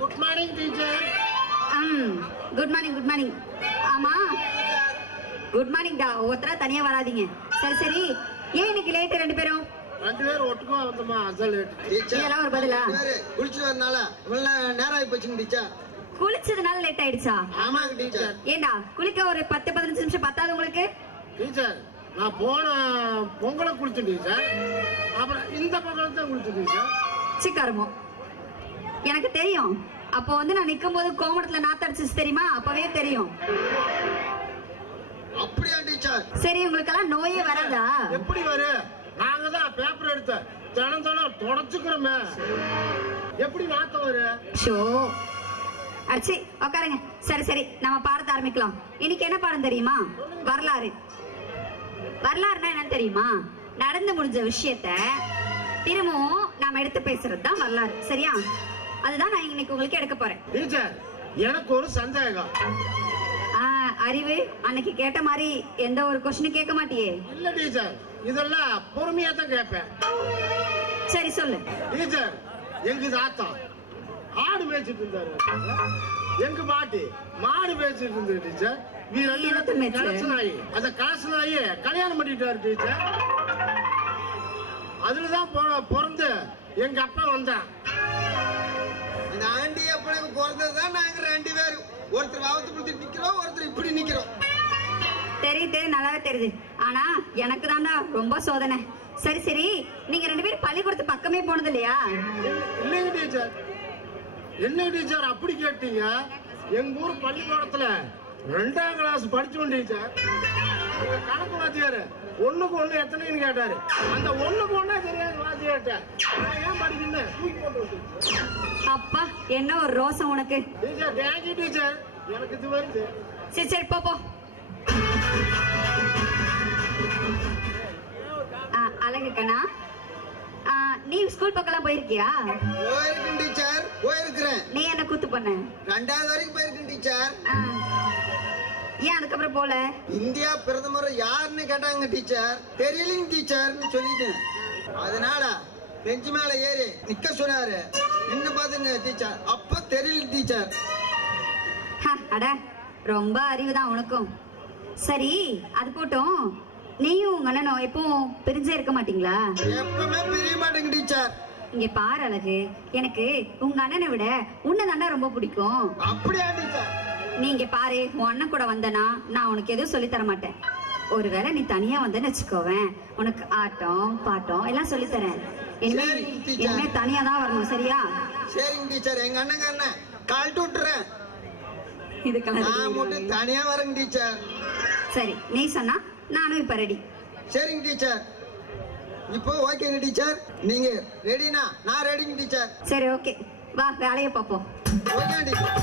Good morning teacher. Good morning good morning. ஆமா good morning டா. ஒருத்தரா தனியா வராதீங்க. சரி சரி, ஏன் இன்னைக்கு லேட் ரெண்டு பேரும்? ரெண்டு பேரும் ஒட்டுக்கா வந்தோமா, அதான் லேட். இதெல்லாம் ஒரு பதிலா? குளிச்சுட்டு வரனால இவ்வளவு நேரம் ஆகி போச்சுங்க டீச்சர். குளிச்சதுனால லேட் ஆயிடுச்சா? ஆமாங்க டீச்சர். ஏண்டா குளிக்க ஒரு 10-15 நிமிஷம் பத்தாது உங்களுக்கு? டீச்சர் நான் போன பொங்கலை குளிச்சேன் டீச்சர், அப்புறம் இந்த பக்கம் தான் குளிச்சேன் டீச்சர். சிக்காரமோ எனக்கு தெரியும். அப்போ வந்து நான் நிக்கும் போது கோமடத்துல நாத்தடிச்சு தெரியுமா? அப்பவே தெரியும். அப்படியா டீச்சர்? சரி, உங்களுக்கு எல்லாம் நோயே வராதா? எப்படி வரு? நாங்க தான் பேப்பர் எடுத்த தினம் தினம் தொடச்சுக்கிறோமே, எப்படி நாத்தம் வரு? ஷோ அடிச்சு உட்காருங்க. சரி சரி, நம்ம பாடத்தை ஆரம்பிக்கலாம். இன்னைக்கு என்ன பாடம் தெரியுமா? வரலாறு. வரலாறுனா என்னன்னு தெரியுமா? நடந்து முடிஞ்ச விஷயத்த திரும்பவும் நாம எடுத்து பேசுறது தான் வரலாறு. சரியா? அதுதான் நான் இன்னைக்கு உங்களுக்கு எடுக்க போறேன். டீச்சர் எனக்கு ஒரு சந்தேகம். அறிவு, அன்னைக்கு கேட்ட மாதிரி எந்த ஒரு கொஸ்டின் கேட்க மாட்டியே? இல்ல டீச்சர், இதெல்லாம் பொறுமையா தான் கேட்பேன். சரி சொல்லு. டீச்சர் எங்க தாத்தா ஆடு மேய்ச்சிட்டு இருந்தாரு, எங்க பாட்டி மாடு மேய்ச்சிட்டு இருந்தாரு டீச்சர். கலசனாயி அந்த கலசனாயி கல்யாணம் பண்ணிட்டாரு டீச்சர். அதுலதான் பிறந்து எங்க அப்பா வந்தான். இந்த ஆண்டி அப்பனுக்கு பிறந்ததுதான் நாங்க ரெண்டு பேரும். ஒருத்தர் வாவத்து பிடிச்சி நிக்கிறோம், ஒருத்தர் இப்படி நிக்கிறோம். தெரியுது, நல்லாவே தெரியுது. ஆனா எனக்கு தான்டா ரொம்ப சோதனை. சரி சரி, நீங்க ரெண்டு பேரும் பள்ளிக்கூடத்து பக்கமே போனது இல்லையா? இல்லைங்க டீச்சர். என்ன டீச்சர் அப்படி கேட்டீங்க? எங்க ஊர் பள்ளிக்கூடத்துல 2ஆம் கிளாஸ் படிச்சோம் டீச்சர். கணக்கு வாத்தியாரு ஒண்ணுக்கு ஒண்ணு எத்தனைன்னு கேட்டாரு. அந்த ஒண்ணுக்கு ஒண்ணே தெரியாது வாத்தியார்ட்ட. ஏன் படிக்கணும் தூக்கி போட்டு. அப்பா என்ன ஒரு ரோசம் உனக்கு. டீச்சர் தேங்க்யூ டீச்சர், எனக்கு இது வருது. சரி சரி போ. அழகு கண்ணா, நீ ஸ்கூல் பக்கம் போயிருக்கியா? போயிருக்கேன் டீச்சர், போயிருக்கிறேன். நீ என்ன கூத்து பண்ண? 2வது வரைக்கும் போயிருக்கேன் டீச்சர். ஏன் அதுக்கப்புறம் போல? இந்தியா பிரதமர் யாருன்னு கேட்டாங்க டீச்சர். தெரியலங்க டீச்சர்னு சொல்லிட்டேன். அதனால பெஞ்சு மேல ஏறி நிக்க சொன்னாரு. நின்னு பாத்துங்க டீச்சர், அப்ப தெரியல டீச்சர். அட ரொம்ப அறிவுதான் உனக்கும். சரி அது போட்டும், நீயும் உங்க அண்ணனும் எப்பவும் பிரிஞ்சே இருக்க மாட்டீங்களா? எப்பவுமே பிரிய மாட்டேங்க டீச்சர். இங்க பாரு அழகு, எனக்கு உங்க அண்ணனை விட உன்னை தாண்டா ரொம்ப பிடிக்கும். அப்படியா டீச்சர்? நீங்க பாரு, உன் அண்ணன் கூட வந்தனா நான் உனக்கு எதுவும் சொல்லி தர மாட்டேன். ஒருவேளை நீ தனியா வந்தேன்னு வச்சுக்கோவேன், உனக்கு ஆட்டம் பாட்டம் எல்லாம் சொல்லி தரேன். இனிமே தனியா தான் வரணும், சரியா? சரிங்க டீச்சர். எங்க அண்ணன் கால்ட்டு விட்டுறேன். இதுக்கெல்லாம் மட்டும் தனியா வரேங்க டீச்சர். சரி, நீ சொன்னா நானும் இப்ப ரெடி. சரிங்க டீச்சர். இப்போ ஓகேங்க டீச்சர். நீங்க ரெடினா நான் ரெடிங்க டீச்சர். சரி ஓகே, வா வேலையை பார்ப்போம். Okay teacher.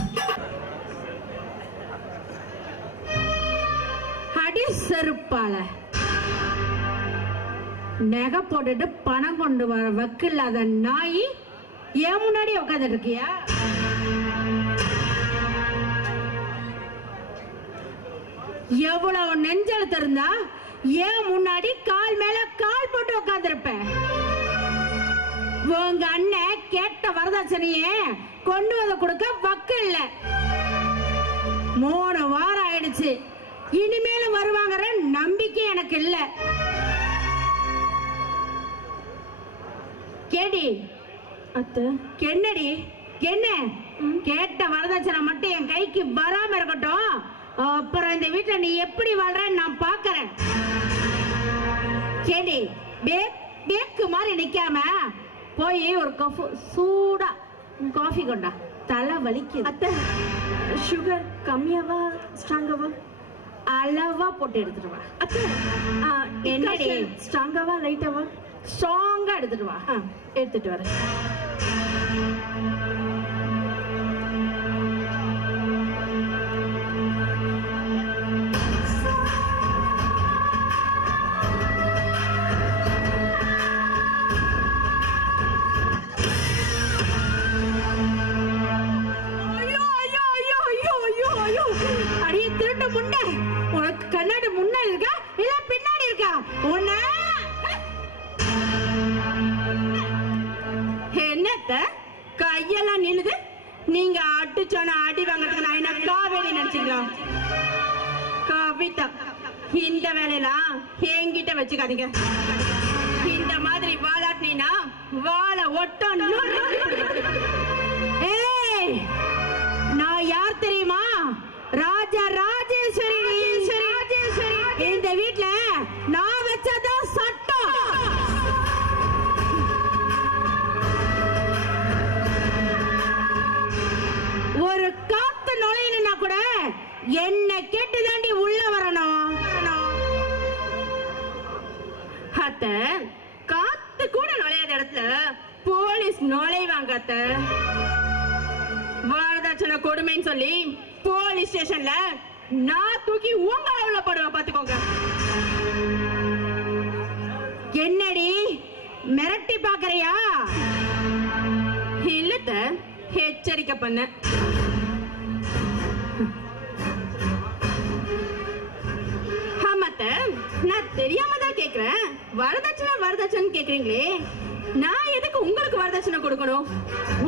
அடி செருப்பால நகை போட்டுட்டு பணம் கொண்டு வர வக்கில்லாத நாய் ஏன் முன்னாடி உட்காந்துட்டு இருக்கியா? எவ்வளவு நெஞ்செழுத்து இருந்தா ஏன் முன்னாடி கால் மேல கால் போட்டு உட்காந்துருப்ப? உங்க அண்ணன் கேட்ட வரதட்சணையே கொண்டு வந்து கொடுக்க வக்கு இல்ல. 3 வாரம் ஆயிடுச்சு, இனிமேலும் வருவாங்கற நம்பிக்கை எனக்கு இல்ல. கேடி அத்த, என்னடி என்ன? கேட்ட வரதட்சணை மட்டும் என் கைக்கு வராம இருக்கட்டும், அப்புறம் இந்த வீட்டுல நீ எப்படி வாழ்ற நான் பாக்குறேன். கேடி பேக்கு மாதிரி நிக்காம போய் ஒரு சூடா காஃபி கொண்டா, தலை வலிக்குது. அத்த, சுகர் கம்மியாவா ஸ்ட்ராங்காவா? அளவா போட்டு எடுத்துட்டு வா. அத்த, என்னடி ஸ்ட்ராங்காவா லைட்டாவா? ஸ்ட்ராங்கா எடுத்துட்டு வா. எடுத்துட்டு வரேன். அடியே திருட்டு முன்ன, உனக்கு கண்ணாடி முன்னாடி இருக்கா இல்ல பின்னாடி இருக்கா? உன்ன என்னத்த கையெல்லாம் நிலுது? நீங்க அடிச்சோன அடி வாங்கறதுக்கு நான் என்ன காவேரி நினைச்சீங்களா? கவிதா, இந்த வேலையெல்லாம் என்கிட்ட வச்சுக்காதீங்க. இந்த மாதிரி வாலாட்டினா வாழ ஒட்டம். ஏய், நான் யார் தெரியுமா? ராஜா ராஜேஸ்வரி. இந்த வீட்ல நான் வச்சதான் சட்டம். ஒரு காத்து நுழையணும்னா கூட என்ன கேட்டு தாண்டி உள்ள வரணும். அத்தை, காத்து கூட நுழையாத இடத்துல போலீஸ் நுழைவாங்க அத்தை. வரதட்சணை கொடுமைன்னு சொல்லி போலீஸ் ஸ்டேஷன்ல நான் தூக்கி உங்க அளவுல போடுவேன், பாத்துக்கோங்க. என்னடி மிரட்டி பாக்குறியா? இல்லத்த, எச்சரிக்கை பண்ண. ஆமாத்த, நான் தெரியாம தான் கேக்குறேன். வரதட்சணை கேக்குறீங்களே, நான் எதுக்கு உங்களுக்கு வரதட்சணை கொடுக்கணும்?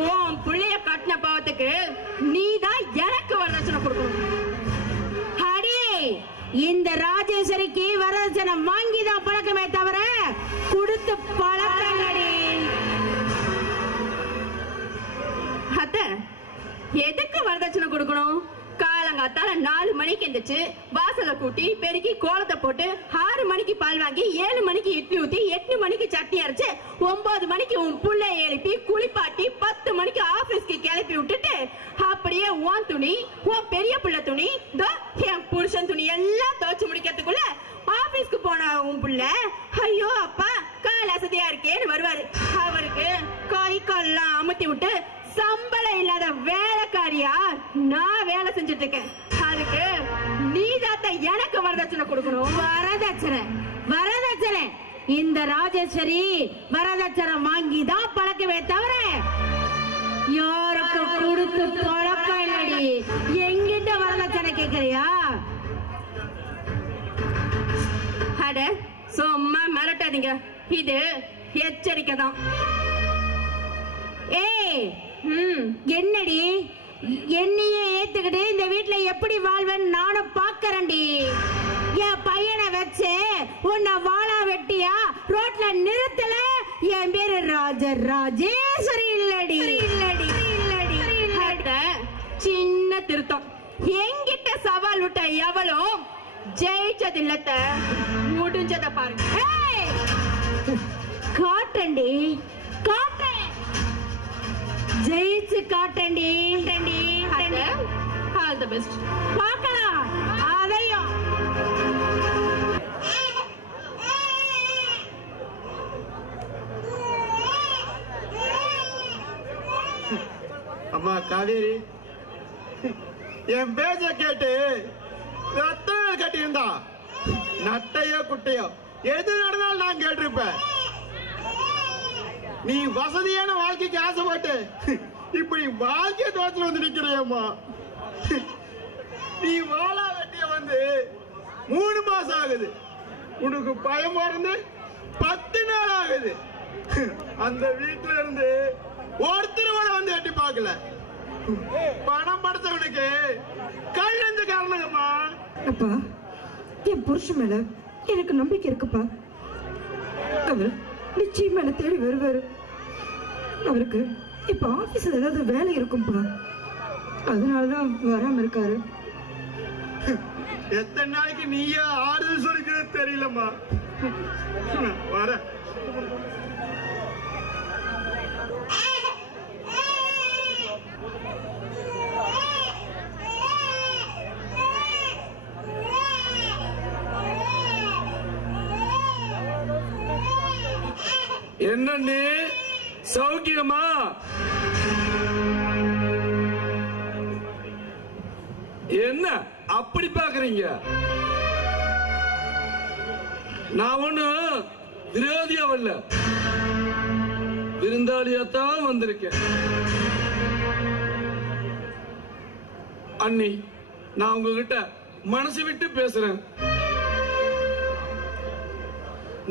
உன் புள்ளைய கட்டின பாவத்துக்கு நீ தான் எனக்கு வரதட்சணை கொடுக்கணும். அடியே, இந்த ராஜேஸ்வரிக்கு வரதட்சணை வாங்கிதான் பழக்கமே தவிர கொடுத்து பழக்கங்கடி. அத்தை, எதுக்கு வரதட்சணை கொடுக்கணும்? காலங்காத்தால 4 மணிக்கு எந்திரிச்சு வாசலை கூட்டி பெருக்கி கோலத்தை போட்டு 6 மணிக்கு பால் வாங்கி 7 மணிக்கு இட்லி ஊத்தி 8 மணிக்கு சட்னி அரைச்சு 9 மணிக்கு உன் புள்ளை எழுப்பி குளிப்பாட்டி 10 மணிக்கு ஆபீஸ்க்கு கிளப்பி விட்டுட்டு அப்படியே உன் துணி, உன் பெரிய புள்ள துணி, என் புருஷன் துணி எல்லாம் துவைச்சு முடிக்கிறதுக்குள்ள ஆபீஸ்க்கு போன உன் புள்ள ஐயோ அப்பா கால் அசதியா இருக்கேன்னு வருவாரு. அவருக்கு கை கால்லாம் அமுத்தி விட்டு சம்பளம் இல்லாத வேலைக்காரியா நான் வேலை செஞ்சுட்டு இருக்கேன். அதுக்கு நீதாத்த எனக்கு வரதட்சணை கொடுக்கணும். வரதட்சணை இந்த ராஜேஸ்வரி வரதட்சணை வாங்கிதான் பழக்கவே தவிர யாருக்கு கொடுத்து பழக்கம் இல்லடி. எங்கிட்ட வரதட்சணை கேக்குறியா? அட, சும்மா மிரட்டாதீங்க, இது எச்சரிக்கை தான். ஏய், என்னடி என்னையே ஏத்துக்கிட்டு இந்த வீட்டுல எப்படி வாழ்வேன்னு நானும் பாக்கறேன்டி. என் பையனை வச்சு உன்னை வாழா வெட்டியா ரோட்ல நிறுத்தல. என் பேரு ராஜேஸ்வரி இல்லடி. சின்ன திருத்தம், என்கிட்ட சவால் விட்ட எவளும் ஜெயிச்சது இல்லத்த, முடிஞ்சத பாருங்க. காட்டண்டி, காட்டேன், ஜெயிச்சு காட்டண்டி. All the best. பார்க்கலாம் அதையும். அம்மா காவேரி, என் பேச்ச கேட்டு ரத்தம் கட்டியிருந்தா நட்டையோ குட்டையோ எது நடந்தாலும் நான் கேட்டிருப்பேன். நீ வசதியான வாழ்க்கைக்கு ஆசைப்பட்டு இப்படி வாழ்க்கையை தோற்று வந்து நிக்கிறியம்மா. நீ வாழா வெட்டிய வந்து 3 மாசம் ஆகுது. உனக்கு பயம் பிறந்து 10 நாள் ஆகுது. அந்த வீட்டுல இருந்து ஒருத்தர் கூட வந்து எட்டி பார்க்கல. பணம் படுத்தவனுக்கு கல் எந்த காரணங்கம்மா? அப்பா, என் புருஷன் மேல எனக்கு நம்பிக்கை இருக்குப்பா. அவர் நிச்சயமா என்ன தேடி வருவாரு. அவருக்கு இப்ப ஆபீஸ்ல ஏதாவது வேலை இருக்கும்பா, அதனாலதான் வராம இருக்காரு. எத்தனை நாளைக்கு நீயே ஆறுதல் சொல்லிக்கிறது தெரியலம்மா. வர என்னண்ணே, சௌக்கியமா? என்ன அப்படி பாக்குறீங்க? நான் ஒண்ணு விரோதியா வரல, விருந்தாளியாத்தான் வந்திருக்கேன். அண்ணி, நான் உங்ககிட்ட மனசு விட்டு பேசுறேன்.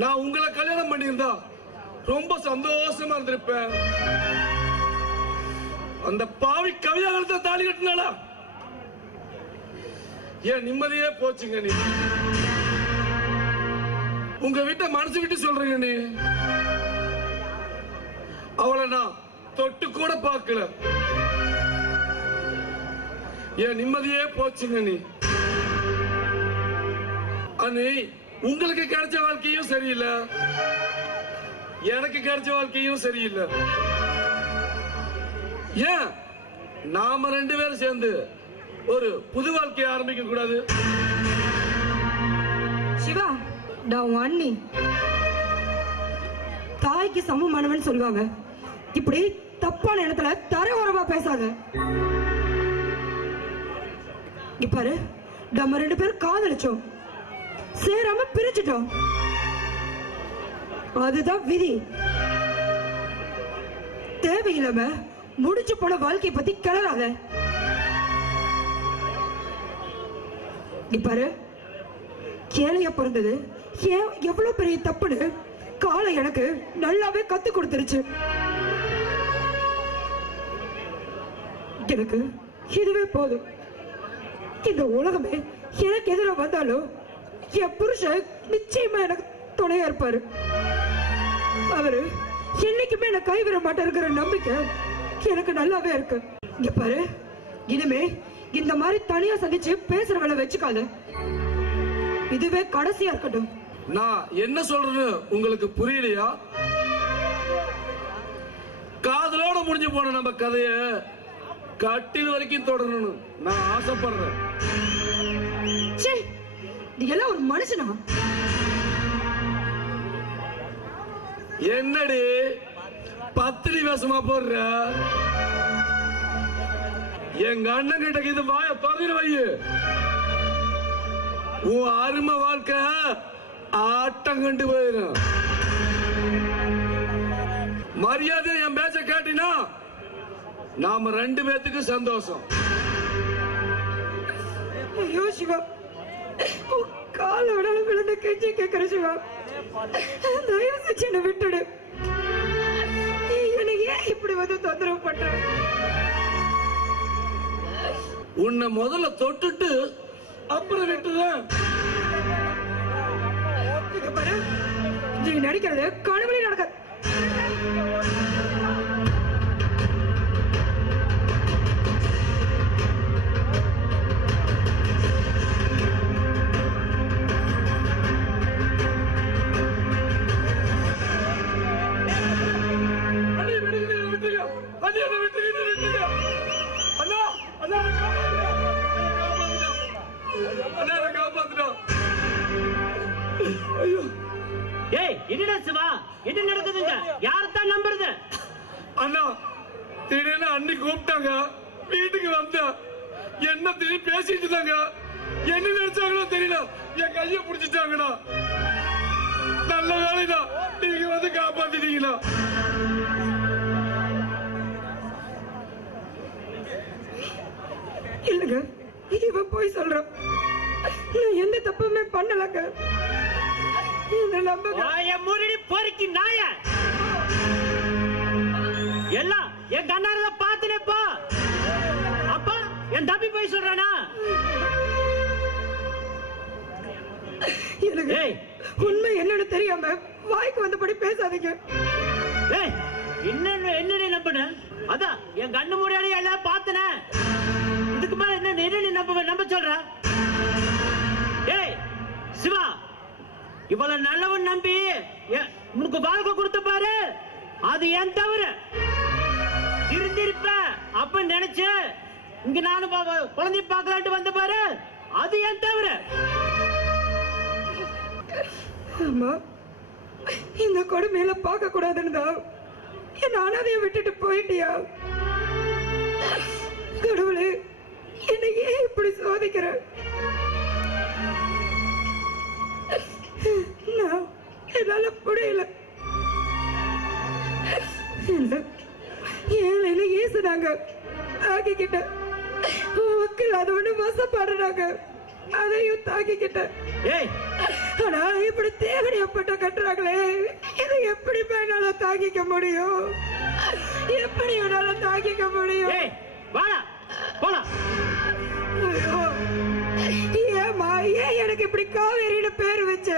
நான் உங்களை கல்யாணம் பண்ணியிருந்தா ரொம்ப சந்தோஷமா இருந்திருப்பேன். அந்த பாவி கவியாகிறத தாலி கட்டினாளா? ஏன் நிம்மதியே போச்சுங்க. நீ உங்க வீட்டை மனசு விட்டு சொல்றீங்க. நீ அவளை நான் தொட்டு கூட பார்க்கல. ஏன் நிம்மதியே போச்சுங்க. நீ அண்ணி, உங்களுக்கு கிடைச்ச வாழ்க்கையும் சரியில்லை, எனக்கு கிடைச்ச வாழ்க்கையும் சரியில்லை. ஏன் நாம 2 பேரும் சேர்ந்து ஒரு புது வாழ்க்கையை ஆரம்பிக்க கூடாது? சிவா, நான் அண்ணி தாய்க்கு சமமானவன் சொல்லுவாங்க. இப்படி தப்பான இடத்துல தரையோரமா பேசாத. பாரு, நம்ம 2 பேரும் காதலிச்சோம், சேராம பிரிச்சுட்டோம். அதுதான் விதி. தேவையில்லாம முடிச்சு போன வாழ்க்கையை பத்தி கிளறாத. பாரு, கேளைய பிறந்தது எவ்வளவு பெரிய தப்புன்னு காலை எனக்கு நல்லாவே கத்து கொடுத்துருச்சு. எனக்கு இதுவே போதும். இந்த உலகமே எனக்கு எதிராக வந்தாலும் என் புருஷன் நிச்சயமா எனக்கு துணையா இருப்பாரு. அவரு என்னைக்குமே என்ன கைவிட மாட்டாருங்கிற நம்பிக்கை எனக்கு நல்லாவே இருக்கு. இங்க பாரு, இனிமே இந்த மாதிரி தனியா சந்திச்சு பேசுறவளை வச்சுக்காத. இதுவே கடைசியா இருக்கட்டும். நான் என்ன சொல்றேன்னு உங்களுக்கு புரியலையா? காதலோட முடிஞ்சு போன நம்ம கதைய கட்டில் வரைக்கும் தொடரணும் நான் ஆசைப்படுறேன். எல்லாம் ஒரு மனுஷனா? என்னடி பத்திரி வேஷமா போடுற? எங்க அண்ணன் கிட்ட இது வாய திறந்து வை. உன் அருமை வாழ்க்கை ஆட்டம் கண்டு போயிடும். மரியாதை என் பேச்ச கேட்டினா நாம 2 பேத்துக்கு சந்தோஷம். ஐயோ சிவா, கால விடால விழுந்து கெஞ்சி கேட்கிற சிவா, தயவு செஞ்சு என்னை விட்டுடு. எனக்கு ஏன் இப்படி வந்து தொந்தரவு பண்ற? உன்னை முதல்ல தொட்டுட்டு அப்புறம் விட்டுறேன். பாரு, நீ நடிக்கிறது கனவுல நடக்க. திடீர்னு அண்ணி கூப்பிட்டாங்க, வீட்டுக்கு வந்த என்ன திடீர்னு பேசிட்டு இருந்தாங்க. என்ன நினைச்சாங்களோ தெரியல, என் கைய பிடிச்சிட்டாங்கடா. நல்ல வேலைடா, நீங்க வந்து காப்பாத்திட்டீங்களா. இல்லங்க, இவன் போய் சொல்றான். நான் எந்த தப்புமே பண்ணலங்க. பொறுக்கி நாய எல்லாம் என் கண்ணாரத பாத்துனேப்பா. அப்பா என் தம்பி போய் சொல்றானா? எனக்கு உண்மை என்னன்னு தெரியாம வாய்க்கு வந்தபடி பேசாதீங்க. என்ன நம்புன? அதான் என் கண்ணு முறையாடி எல்லாம் பாத்துன. இதுக்கு மேல என்ன நம்ப சொல்ற? ஏய் சிவா, இவ்வளவு நல்லவன் நம்பி உனக்கு வாழ்க்கை கொடுத்த பாரு, அது ஏன் தவறு. இருந்திருப்ப அப்ப நினைச்சு இங்க நானும் குழந்தை பார்க்கலான்ட்டு வந்த பாரு, அது ஏன் தவறு. அம்மா, இந்த கொடுமையில பார்க்க கூடாதுன்னு என் அனாதைய விட்டுட்டு போயிட்டியா? கடவுளே, என்னை ஏன் இப்படி சோதிக்கிற? என்னால முடியல. ஏழையில ஏசுனாங்க, தாக்கிக்கிட்ட. மக்கள் அதை ஒண்ணு மோசப்படுறாங்க, அதையும் தாக்கிக்கிட்ட. ஆனா இப்படி தேவடியப்பட்ட கட்டுறாங்களே, இதை எப்படி என்னால தாங்கிக்க முடியும்? எப்படி என்னால தாங்கிக்க முடியும்? ஏய் வாடா போலாம். ஏமா ஏன் எனக்கு இப்படி காவேரின்னு பேர் வச்ச?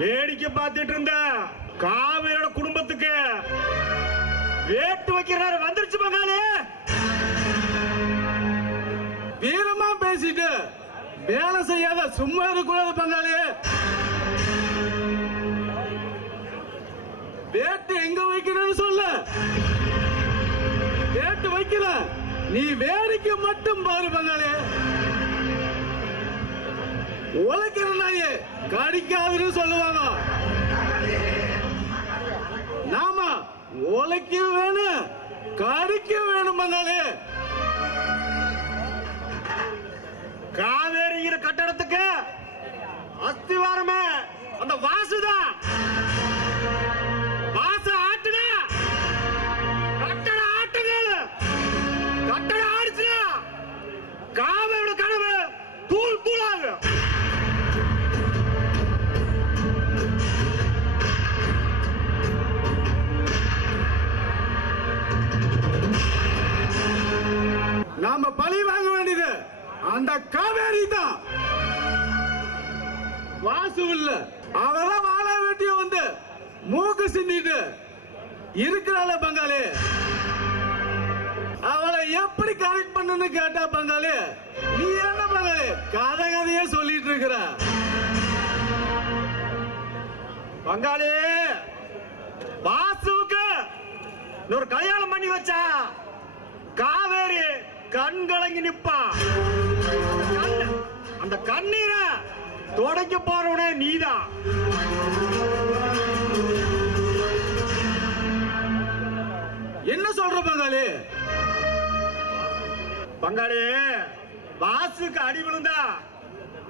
வேடிக்கை பார்த்துட்டு இருந்த காவேரியோட குடும்பத்துக்கு வேட்டு வைக்கிறாரு வந்துருச்சு பங்காளி. வீரமா பேசிட்டு வேலை செய்யாத சும்மா இருக்கக்கூடாது பங்காளி. வேட்டு எங்க வைக்கணும்னு சொல்ல. வேட்டு வைக்கல, நீ வேடிக்கை மட்டும் பாரு பங்காளி. உழைக்கிற நாயே கடிக்காதுன்னு சொல்லுவாங்க. நாம உழைக்க வேணும், கடிக்க வேணும் பங்காளி. காவேரிங்கிற கட்டடத்துக்கு அஸ்திவாரமே அந்த வாசுதான். வாசு ஆட்டுனா கட்டடம் ஆட்டுங்கள். கட்டடம் ஆடிச்சுனா காவேரியோட கனவு தூள் தூளாகும். நாம பழி வாங்க வேண்டியது அந்த காவேரி தான். வாசு இல்ல, அவதான் வாழ வேண்டிய வந்து மூக்கு சிந்திட்டு இருக்கிறாள் பங்காளி. அவளை எப்படி கரெக்ட் பண்ணு கேட்டா பங்காளி, நீ என்ன பங்காளி கதையே சொல்லிட்டு இருக்கிற பங்காளி. வாசுவுக்கு ஒரு கல்யாணம் பண்ணி வச்சா காவேரி கண் கலங்கி நிப்பா. அந்த கண்ணீரை தொடக்க போறவனே நீதான். என்ன சொல்ற பங்காளி? பங்காளி, வாசுக்கு அடி விழுந்தா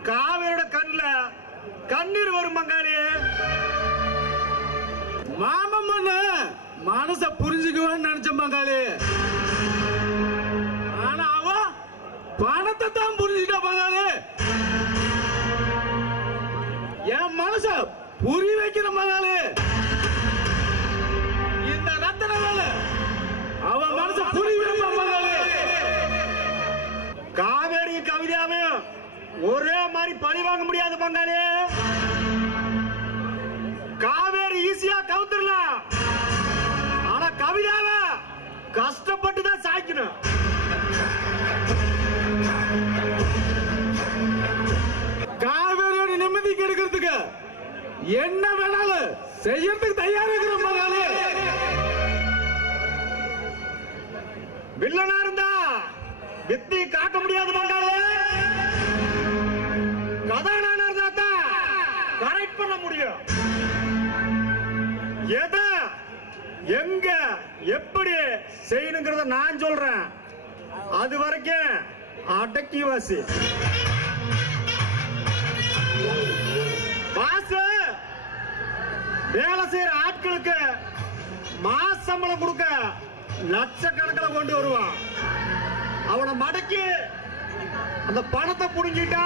காவேரியோட கண்ணுல கண்ணீர் வரும் பங்காளி. மாமன் மனச புரிஞ்சுக்குவான்னு நினைச்ச பங்காளி. ஆனா அவ பணத்தை தான் புரிஞ்சுட்டா பங்காளி. என் மனச புரி வைக்கிற பங்காளி. இந்த ரத்தன வேலை அவ மனச புரி வைப்ப பங்காளி. காவேரி கவிதாவையும் ஒரே மாதிரி பழி வாங்க முடியாது பங்காளி. காவேரி ஈஸியா கவுத்துடலாம், ஆனா கவிதாவை கஷ்டப்பட்டு தான் சாய்க்கணும். காவேரியோட நிம்மதி கெடுக்கிறதுக்கு என்ன வேணாலும் செய்யறதுக்கு தயாரா இருக்கிற பங்காளி. வில்லனா இருந்தா வித்தி காட்ட முடியாது பங்காளி. கதாநாயகனா இருந்தா தான் கரெக்ட் பண்ண முடியும். எதை எங்க எப்படி செய்யணுங்கிறத நான் சொல்றேன். அது வரைக்கும் அடக்கி வாசி. பாசு வேலை செய்யற ஆட்களுக்கு மாச சம்பளம் கொடுக்க லட்சக்கணக்கில் கொண்டு வருவான். அவனை மடக்கி அந்த பணத்தை புடுங்கிட்டா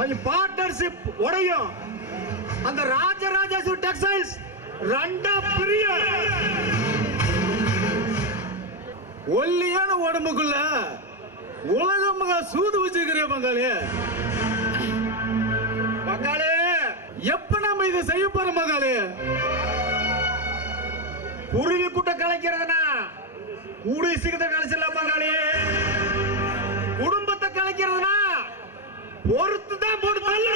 அது பார்ட்னர்ஷிப் உடையும். அந்த ராஜராஜேஸ்வரி டெக்ஸ்டைல்ஸ் ரெண்டா பிரியும். ஒல்லியான உடம்புக்குள்ள உலகம் சூது வச்சிருக்கிற பங்காளி. பங்காளி எப்ப நாம இதை செய்ய போறோம் பங்காளி? குருவி கூட்ட கலைக்கிறதுனா கூடி சீக்கிரத்தை கலைச்சிடலாம் பங்காளி. குடும்பத்தை கலைக்கிறதுனா பொறுத்து தான் போட்டு தள்ள.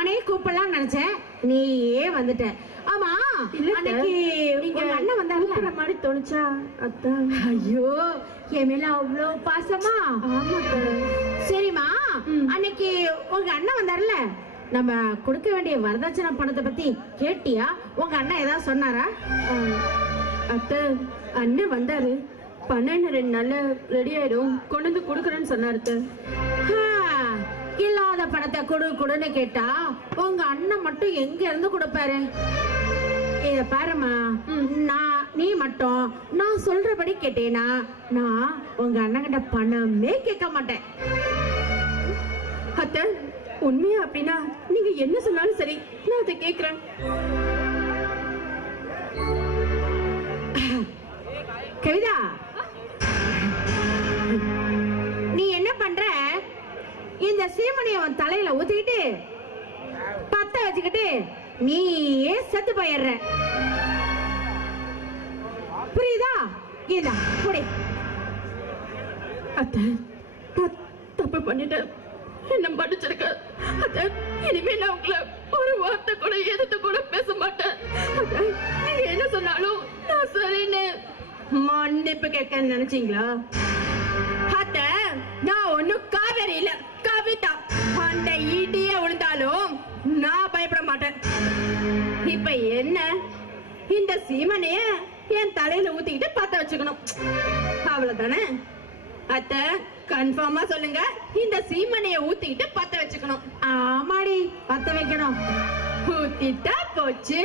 நானே கூப்பிடலாம் நினைச்சேன், நீயே வந்துட்ட. ஆமா, அன்னைக்கு உங்க அண்ணன் வந்தாங்கல்ல மாதிரி தோணுச்சா? அதான். ஐயோ, என் மேல அவ்வளோ பாசமா? ஆமா. சரிம்மா, அன்னைக்கு உங்க அண்ணன் வந்தார்ல, நம்ம கொடுக்க வேண்டிய வரதட்சணை பணத்தை பத்தி கேட்டியா? உங்க அண்ணன் ஏதாவது சொன்னாரா? அத்தை, அண்ணன் வந்தாரு, பணம் 2 நாள்ல ரெடி ஆயிடும், கொண்டு வந்து கொடுக்குறேன்னு சொன்னாரு. இல்லாத பணத்தை கொடுன்னு கேட்டா உங்க அண்ணன் மட்டும் எங்க இருந்து கொடுப்பாரு? இத பாருமா, நீ மட்டும் நான் சொல்றபடி கேட்டேனா நான் உங்க அண்ணன் கிட்ட பணமே கேட்க மாட்டேன். அத்தை, உண்மையா அப்படின்னா நீங்க என்ன சொன்னாலும் சரி, நான் அதை கேக்குறேன். கவிதா, நீ என்ன பண்ற? இந்த சீமனைய உன் தலையில ஊத்திக்கிட்டு பத்த வச்சுக்கிட்டு நீயே செத்து போயிடுற. புரியுதா? இதா புடி. அத்தை, நான் தப்பு பண்ணிட்டேன், என்ன மன்னிச்சிருக்க. அத்தை, இனிமே நான் உங்களை ஒரு வார்த்தை கூட எதிர்த்து கூட பேச மாட்டேன். அத்தை, நீங்க என்ன சொன்னாலும் நான் சரின்னு மன்னிப்பு கேட்க நினைச்சீங்களா? அத்தை, நான் ஒண்ணும் காவேரி இல்ல, கவிதா. அந்த ஈட்டியே விழுந்தாலும் நான் பயப்பட மாட்டேன். இப்ப என்ன, இந்த சீமனைய என் தலையில ஊத்திக்கிட்டு பத்த வச்சுக்கணும், அவ்வளவுதானே? அத்தை, கன்ஃபார்மா சொல்லுங்க, இந்த சீமனைய ஊத்திக்கிட்டு பத்த வச்சுக்கணும். ஆமாடி, பத்த வைக்கணும். ஊத்திட்டா போச்சு.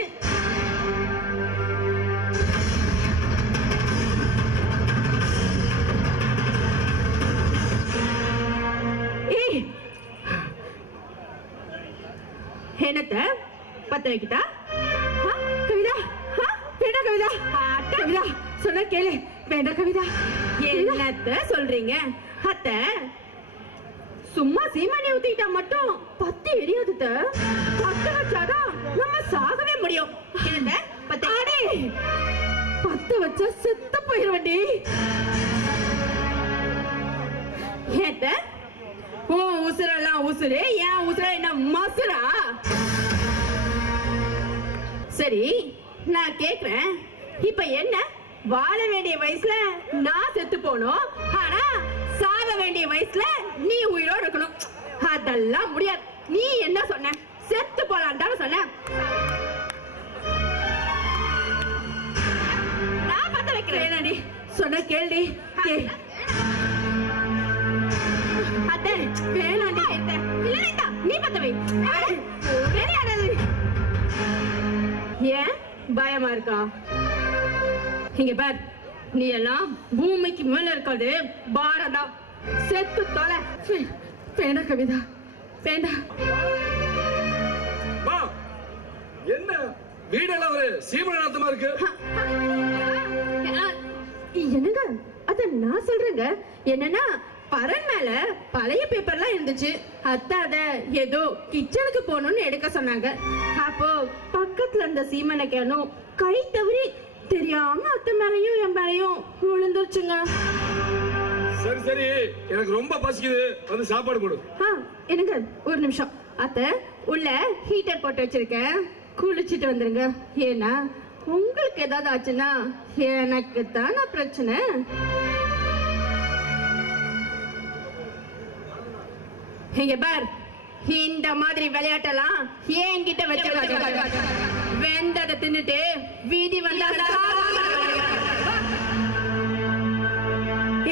என்னத்த பத்த வைக்கிட்டா? கவிதா, வேண்டாம் கவிதா. கவிதா, சொன்ன கேளு. வேண்டாம் கவிதா. என்னத்த சொல்றீங்க? அத்த, சும்மா சீமானி ஊத்திக்கிட்டா மட்டும் பத்தி எரியாது. பத்த வச்சாதான் நம்ம சாகவே முடியும். பத்த வச்சா செத்து போயிடுவண்டி. ஏத்த, உன் உசுரெல்லாம் உசுரு, என் உசுர என்ன மசுரா? சரி, நான் கேக்குறேன், இப்ப என்ன, வாழ வேண்டிய வயசுல நான் செத்து போனோம், ஆனா சாக வேண்டிய வயசுல நீ உயிரோடு இருக்கணும். அதெல்லாம் முடியாது. நீ என்ன சொன்ன? செத்து போலாம் தானே சொன்ன. நான் பத்த வைக்கிறேன். சொன்ன கேள்வி. அத்தை, வேணாண்டி. இல்ல, நீ பத்த வை. ஏன் பயமா இருக்கா? இங்க பார், நீ எல்லாம் பூமிக்கு மேல இருக்காது பாரதா. செத்து தொலை. வேண்டாம் கவிதா, வேண்டாம். என்ன வீடெல்லாம் ஒரு சீமநாத்தமா இருக்கு? என்னங்க, அத நான் சொல்றேங்க. என்னன்னா, பரன் மேல பழைய பேப்பர்லாம் இருந்துச்சு. அத ஏதோ கிச்சனுக்கு போகணும்னு எடுக்க சொன்னாங்க. அப்போ பக்கத்துல இருந்த சீமனை கேனும் கை தவறி தெரியாம அத்தை மேலையும் என் மேலையும் விழுந்துருச்சுங்க. சரி சரி, எனக்கு ரொம்ப பசிக்குது, வந்து சாப்பாடு போடு. என்னங்க, ஒரு நிமிஷம். அத்தை, உள்ள ஹீட்டர் போட்டு வச்சிருக்கேன், குளிச்சுட்டு வந்துருங்க. ஏன்னா உங்களுக்கு ஏதாவது ஆச்சுன்னா எனக்கு தானே பிரச்சனை. இங்க பார், இந்த மாதிரி விளையாட்டெல்லாம் என்கிட்ட வச்சுக்காத. வெந்ததை தின்னுட்டு வீதி வந்தா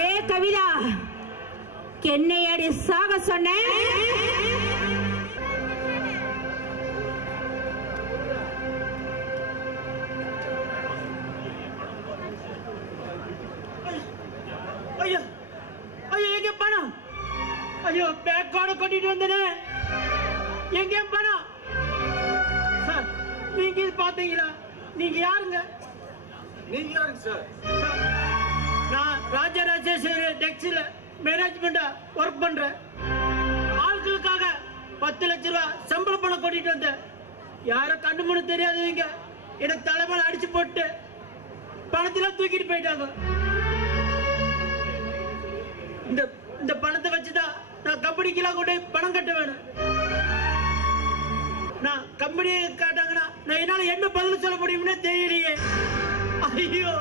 ஏ கவிதா, என்னையடி சாக சொன்ன? ஐயோ ஐயோ, எங்க பணம்? ஐயோ, பேக்கோட கொட்டிட்டு வந்தேனே, எங்க பணம்? சார், நீங்க இது பாத்தீங்களா? நீங்க யாருங்க? நீங்க யாருங்க சார்? நான் ராஜராஜேஸ்வரி டெக்ஸ்டைல் மேனேஜ்மெண்டா ஒர்க் பண்றேன். ஆட்களுக்காக 10 லட்சம் ரூபாய் சம்பள பணம் கொட்டிட்டு வந்தேன். யாரும் கண்ணு முன்னு தெரியாதவங்க எனக்கு தலைமையில அடிச்சு போட்டு பணத்தெல்லாம் தூக்கிட்டு போயிட்டாங்க. இந்த பணத்தை வச்சுதான் நான் கம்பெனிக்கெல்லாம் கொண்டு பணம் கட்ட வேணும். கம்பெனி கேட்டாங்கன்னா நான் என்னால என்ன பதில் சொல்ல முடியும்னு தெரியலையே. ஐயோ,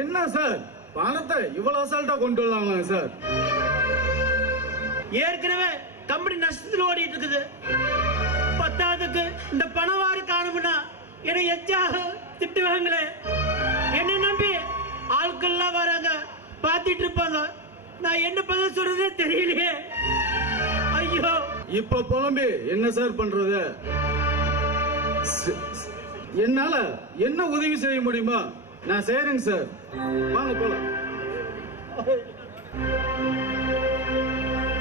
என்ன சார் பணத்தை இவ்வளவு அசால்ட்டா கொண்டு வரலாங்களா சார்? ஏற்கனவே கம்பெனி நஷ்டத்தில் ஓடிட்டு இருக்குது. பத்தாவதுக்கு இந்த பணம் வாரி காணும்னா என்னை எச்சாக திட்டுவாங்களே. என்ன நம்பி ஆட்கள்லாம் வராங்க, பார்த்துட்டு இருப்பாங்க. நான் என்ன பதில் சொல்றதே தெரியலையே. ஐயோ, இப்ப புலம்பி என்ன சார் பண்றது? என்னால என்ன உதவி செய்ய முடியுமா நான் செய்யறேங்க சார். வாங்க போலாம்.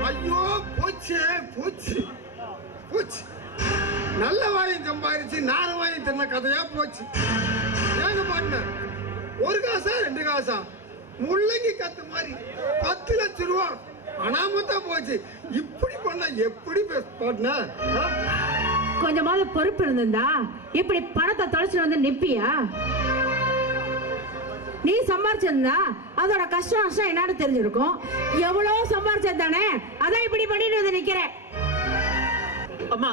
ஐயோ போச்சு போச்சு போச்சு. நல்ல வாயும் சம்பாதிச்சு நாலு வாயும் தின்ன கதையா போச்சு. ஏங்க பாருங்க, ஒரு காசா 2 காசா முள்ளங்கி கத்து மாதிரி 10 லட்சம் ரூபா அனாமத்தா போச்சு. இப்படி பண்ணா எப்படி பண்ண? கொஞ்சமாவது பொறுப்பு இருந்திருந்தா இப்படி பணத்தை தொலைச்சிட்டு வந்து நிப்பியா? நீ சம்பாரிச்சிருந்தா அதோட கஷ்டம் நஷ்டம் என்னன்னு தெரிஞ்சிருக்கும். எவ்வளவு சம்பாரிச்சது தானே, அதான் இப்படி பண்ணிட்டு வந்து நிக்கிறேன். அம்மா,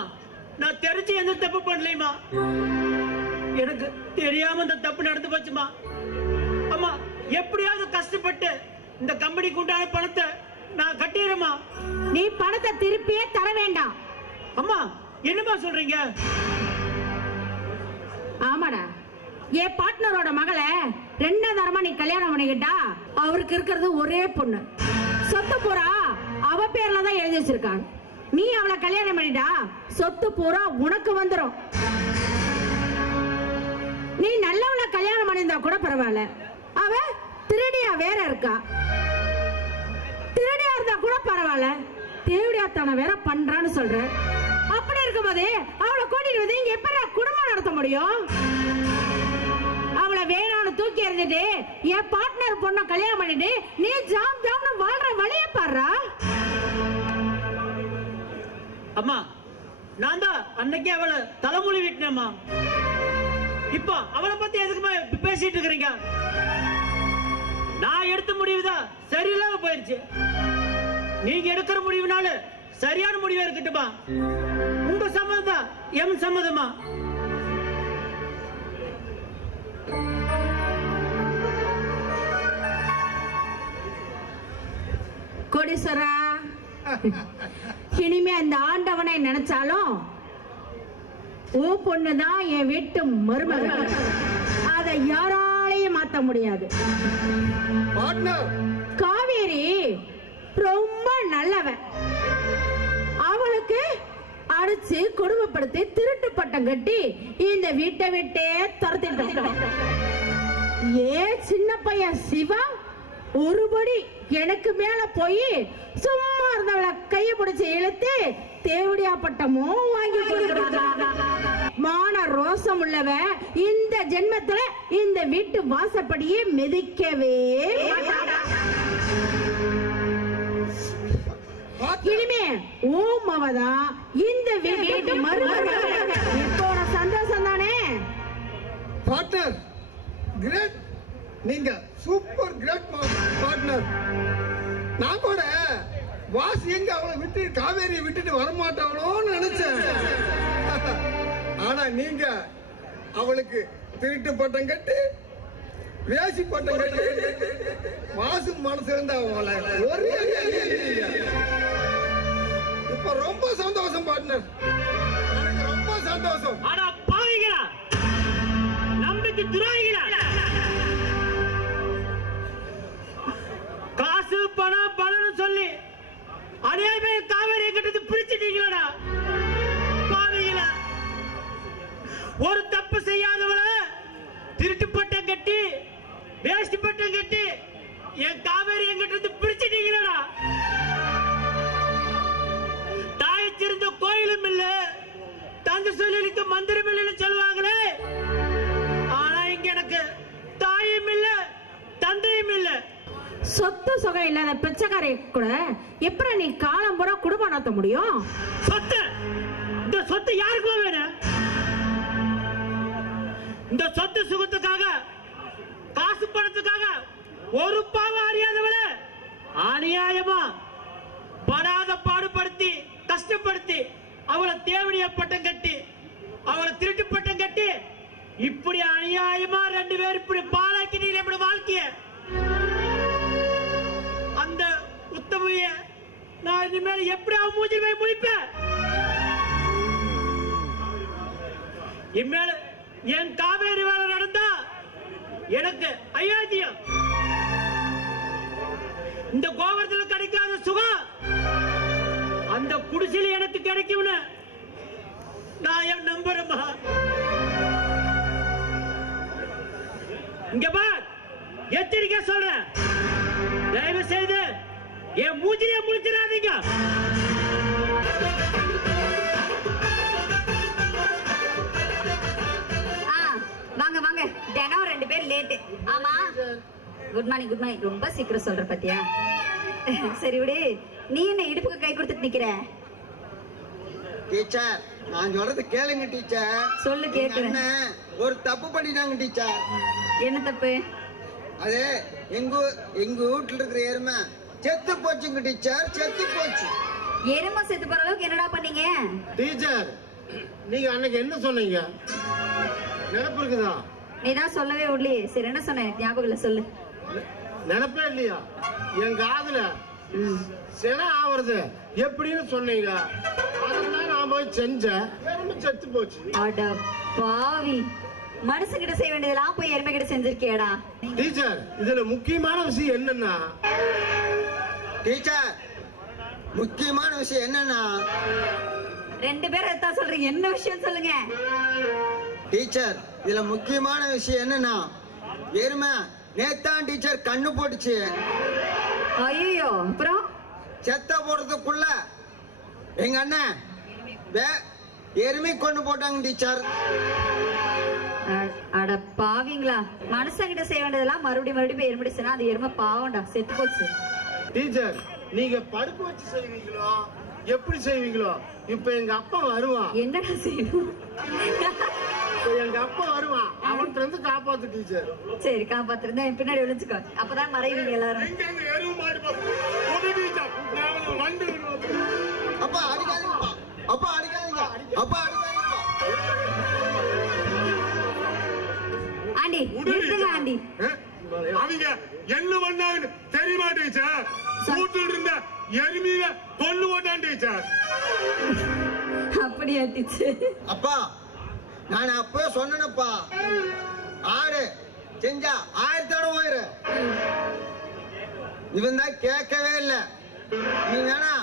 நான் தெரிஞ்சு எந்த தப்பு பண்ணலையுமா. எனக்கு தெரியாம இந்த தப்பு நடந்து போச்சுமா. அம்மா, எப்படியாவது கஷ்டப்பட்டு இந்த கம்பெனிக்கு உண்டான பணத்தை நான் கட்டிடுறேம்மா. நீ பணத்தை திருப்பியே தர வேண்டாம். அம்மா, என்னமா சொல்றீங்க? ஆமாடா, என் பார்ட்னரோட மகளை 2ஆம் தரமா நீ கல்யாணம் பண்ணிக்கிட்டா அவருக்கு இருக்கிறது ஒரே பொண்ணு. சொத்து பூரா அவ பேர்ல தான் எழுதி வச்சிருக்காங்க. நீ அவளை கல்யாணம் பண்ணிட்டா சொத்து பூரா உனக்கு வந்துரும். நீ நல்லவளை கல்யாணம் பண்ணியிருந்தா கூட பரவாயில்ல, அவ திருடியா வேற இருக்கா. திருடியா இருந்தா கூட பரவாயில்ல, தேவடியாத்தான வேற பண்றான்னு சொல்ற. அப்படி இருக்கும்போது அவளை கூட்டிட்டு வந்து இங்க எப்படி குடும்பம் நடத்த முடியும்? அவளை வேணான்னு தூக்கி எறிஞ்சிட்டு என் பார்ட்னர் பொண்ண கல்யாணம் பண்ணிட்டு நீ ஜாம் ஜாம்னு வாழ்ற வழிய பாடுறா. அம்மா, நான் தான் அன்னைக்கே அவளை தலைமொழி விட்டேம்மா. இப்போ அவளை பத்தி எதுக்குமா பேசிட்டு இருக்கிறீங்க? நான் எடுத்த முடிவுதான் சரியில்லாம போயிருச்சு. நீங்க எடுக்கிற முடிவுனால சரியான முடிவா இருக்கட்டுமா? உங்க சம்மதம் தான் எம் சம்மதமா? கோடீஸ்வரா, இனிமே அந்த ஆண்டவனை நினைச்சாலும் உன் பொண்ணுதான் என் வீட்டு மருமகள். அதை யாராலையும் மாத்த முடியாது. காவேரி ரொம்ப நல்லவன். அவளுக்கு அடிச்சு குடும்பப்படுத்தி திருட்டு பட்டம் கட்டி இந்த வீட்டை விட்டே துரத்திட்டு சின்ன பையன் சிவா ஒருபடி எனக்கு மேல போய் சும்மா இருந்தவளை கைய பிடிச்சு இழுத்து தேவடியா பட்டமும் வாங்கி கொடுக்கிறாங்க. மான ரோசம் உள்ளவன் இந்த ஜென்மத்துல இந்த வீட்டு வாசப்படியே மிதிக்கவே இனிமே ஓமவதான் இந்த வீட்டு மருமகள். இப்போ சந்தோஷம் தானே? பார்ட்னர் கிரேட், நீங்க சூப்பர் கிரேட் பார்ட்னர். நான் கூட வாசி எங்க அவளை விட்டு காவேரியை விட்டுட்டு வரமாட்டாங்களோன்னு நினைச்சேன். ஆனா நீங்க அவளுக்கு திருட்டு பட்டம் கட்டி வேசி பட்டம் கட்டி வாசு மனசு இருந்தா அவளை ஒரே இப்ப ரொம்ப சந்தோஷம் பார்ட்னர், எனக்கு ரொம்ப சந்தோஷம். ஆனா பாவிங்களா, நம்பிக்கை துரோகிகளா, காசு பணம் பணம் சொல்லி அநியாயமே காவேரி கட்டது பிரிச்சுட்டீங்களா? பாவிங்களா, ஒரு தப்பு செய்யாதவள திருட்டு பட்டம் கட்டி வேஷ்டி பட்டம் கட்டி என் காவேரி எங்கிட்ட பிரிச்சுட்டீங்களா? தாயச்சிருந்த கோயிலும் இல்ல, தங்க சொல்லிக்கு மந்திரம் இல்லைன்னு சொல்லுவாங்களே. ஆனா இங்க எனக்கு தாயும் இல்ல தந்தையும் இல்ல. சொத்து சுகம் இல்லாத பிச்சைக்காரை கூட எப்படி நீ காலம் பூரா குடும்பம் நடத்த முடியும்? சொத்து, இந்த சொத்து யாருக்குமா வேணும்? இந்த சொத்து சுகத்துக்காக காசு பணத்துக்காக ஒரு பாவம் அறியாதவள அநியாயமா படாத பாடுபடுத்தி கஷ்டப்படுத்தி அவளை தேவடியா பட்டம் கட்டி அவளை திருட்டு பட்டம் கட்டி இப்படி அநியாயமா 2 பேர் இப்படி பாலாக்கிட்டீங்க இப்படி வாழ்க்கைய. அந்த உத்தமைய நான் இனிமேல் எப்படி அவன் மூஞ்சில் போய் முடிப்பேன்? இனிமேல் என் காவேரி வேலை நடந்தா எனக்கு அயோத்தியம். இந்த கோபுரத்தில் கிடைக்காத சுகம் அந்த குடிசையில் எனக்கு கிடைக்கும்னு நான் என் நம்புறேன். இங்க பார், எச்சரிக்கை சொல்றேன், தயவு செய்து என் மூஞ்சிலே முழிச்சிடாதீங்க. வாங்க வாங்க, தினம் 2 பேர் லேட்டு. ஆமா, குட் மார்னிங் குட் மார்னிங். ரொம்ப சீக்கிரம் சொல்ற பத்தியா? சரி விடு, நீ என்ன இடுப்புக்கு கை கொடுத்துட்டு நிக்கிற? டீச்சர், நான் சொல்றது கேளுங்க டீச்சர். சொல்லு, கேக்குறேன். ஒரு தப்பு பண்ணிட்டாங்க டீச்சர். என்ன தப்பு? அது எங்க வீட்டுல இருக்கிற எருமை செத்து போச்சுங்க டீச்சர், செத்து போச்சு. எருமை செத்து போற அளவுக்கு என்னடா பண்ணீங்க? டீச்சர், நீங்க அன்னைக்கு என்ன சொன்னீங்க? நினைப்பு இருக்குதா? நீதான் சொல்லவே விடலையே. சரி, என்ன சொன்ன? எனக்கு ஞாபகம் இல்ல, சொல்லு. நினைப்பே இல்லையா? என் காதுல சினை ஆவறது எப்படின்னு சொன்னீங்க. அதெல்லாம் நான் போய் செஞ்சேன், எருமை செத்து போச்சு. அட பாவி, மனுஷங்கிட்ட செய்ய வேண்டியதெல்லாம் போய் எருமை கிட்ட செஞ்சிருக்கியடா. டீச்சர், இதுல முக்கியமான விஷயம் என்னன்னா, டீச்சர் முக்கியமான விஷயம் என்னன்னா, 2 பேர் எத்தான் சொல்றீங்க, என்ன விஷயம் சொல்லுங்க. டீச்சர் இதுல முக்கியமான விஷயம் என்னன்னா, எருமை நேத்தான் டீச்சர் கண்ணு போட்டுச்சு. ஐயோ, அப்புறம் செத்த போறதுக்குள்ள எங்க அண்ணன் எருமை கொண்டு போட்டாங்க டீச்சர். அட பாவீங்களா, மனுஷங்கிட்ட செய்ய வேண்டியதெல்லாம் மறுபடியும் எருமை சொன்னா அது எருமை பாவம்டா, செத்து போச்சு. டீச்சர், நீங்க படுக்க வச்சு செய்வீங்களோ எப்படி செய்வீங்களோ? இப்ப எங்க அப்பா வருவான். என்னடா செய்யணும்? எங்க அப்பா வருவான், அவன்கிட்ட இருந்து காப்பாத்து டீச்சர். சரி, காப்பாத்துறதா என் பின்னாடி விழிச்சுக்கோ, அப்பதான் மறைவீங்க எல்லாரும். அப்பா அடிக்காதீங்கப்பா, அப்பா அடிக்காதீங்க, அப்பா அடிக்காதீங்கப்பா. ஆண்டி நிறுத்துங்க ஆண்டி. அவங்க என்ன பண்ணாங்கன்னு தெரியுமா டீச்சர்? வீட்டுல இருந்த எருமைய கொண்டு போட்டான் டீச்சர். அப்படியா டீச்சர்? அப்பா நான் அப்பவே சொன்னேனப்பா, ஆடு செஞ்சா 1000 தடவை போயிரு. இவன் தான் கேட்கவே இல்ல. நீ வேணா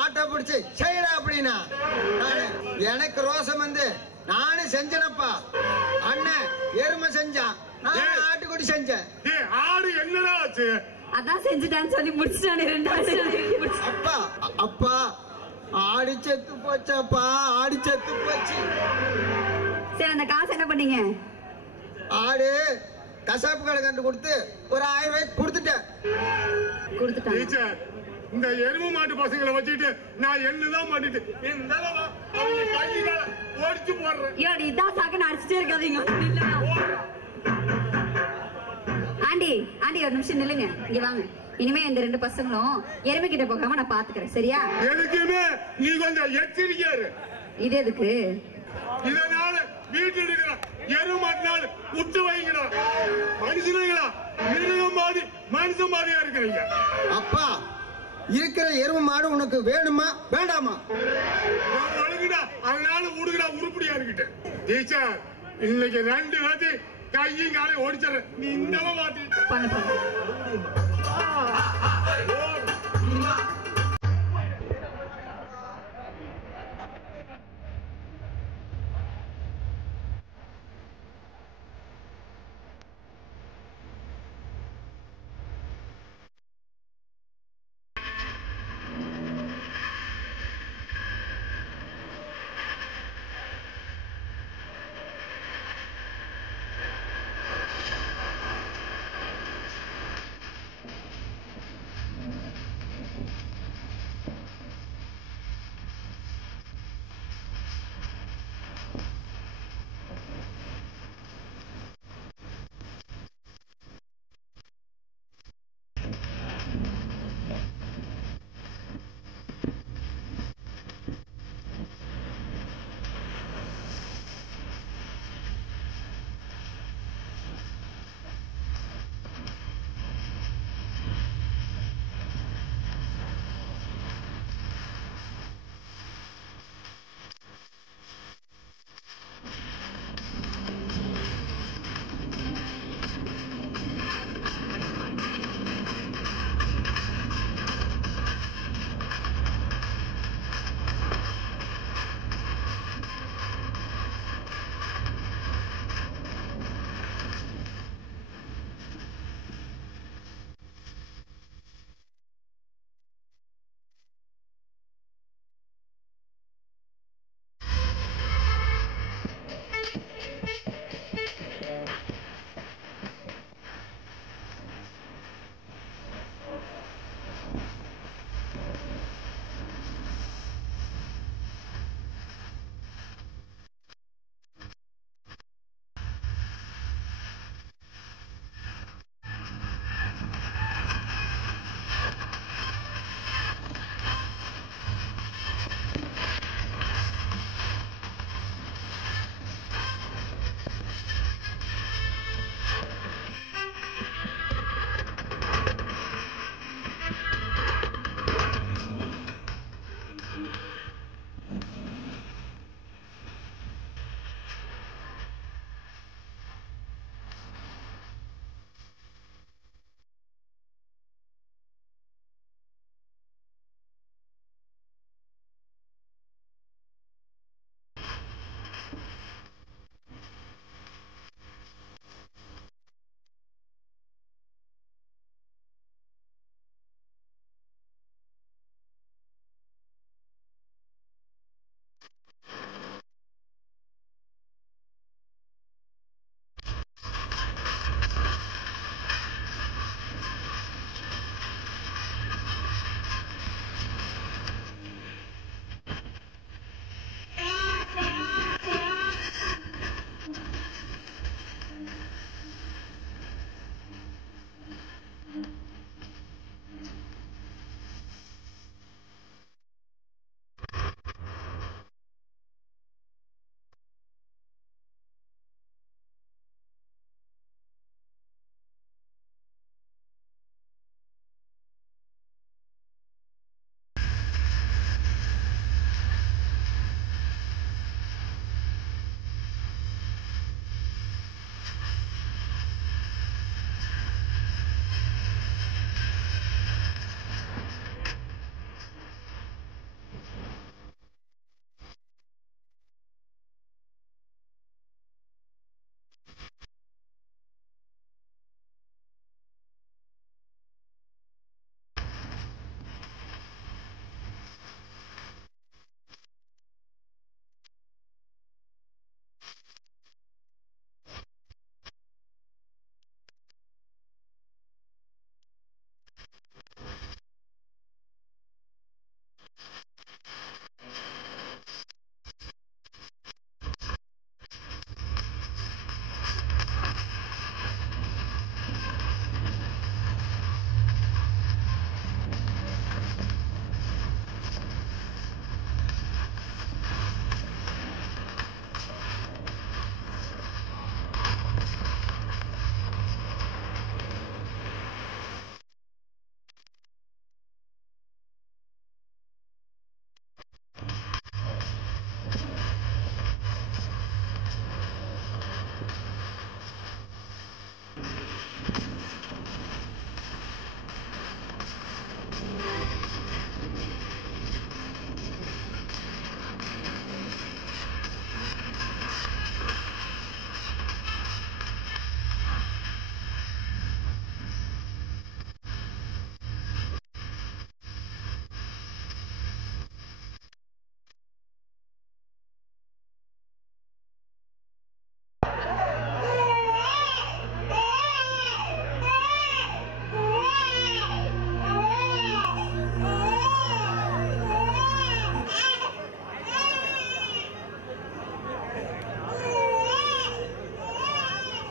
ஆட்டை பிடிச்சு செய்யற அப்படின்னா எனக்கு ரோசம் வந்து நானும் செஞ்சனப்பா. அண்ணன் எருமை செஞ்சான், நான் ஆட்டுக்குடி செஞ்சேன். ஆடு என்னடா ஆச்சு? அதான் செஞ்சுட்டான்னு சொல்லி முடிச்சுட்டானே 2 அப்பா அப்பா ஆடி செத்து போச்சப்பா, ஆடி செத்து போச்சு. சரி, அந்த காசு என்ன பண்ணீங்க? ஆடு கசாப்பு கடை கண்டு கொடுத்து ஒரு 1000 ரூபாய்க்கு கொடுத்துட்டேன். கொடுத்துட்டாங்க. இந்த எருமை மாட்டு பசங்களை வச்சுட்டு நான் என்னதான் பண்ணிட்டு இந்த ஓடிச்சு போடுறேன். இதான் சாக்கு அடிச்சுட்டே இருக்காதீங்க. ஆண்டி ஆண்டி, ஒரு நிமிஷம் நில்லுங்க, இங்க வாங்க. இனிமே இந்த 2 பசங்களும் எருமை கிட்ட போகாம நான் பாத்துக்கிறேன், சரியா? எதுக்குமே நீ கொஞ்சம் எச்சரிக்கையாரு. இது எதுக்கு? இதனால வீட்டில் இருக்கிற எருமாட்டினால விட்டு வைங்களா? மனுஷனுங்களா? மிருகம் மாதிரி மனுஷன் மாதிரியா இருக்கிறீங்க. அப்பா, இருக்கிற எருமை மாடு உனக்கு வேணுமா வேண்டாமா? ஒழுங்குடா, அதனால உடுகுடா, உருப்படியா இருக்கிட்ட. டீச்சர், இன்னைக்கு 2 பேர்த்து கையும் காலையும் ஓடிச்சிடுறேன். நீ இந்த மாட்டி பண்ண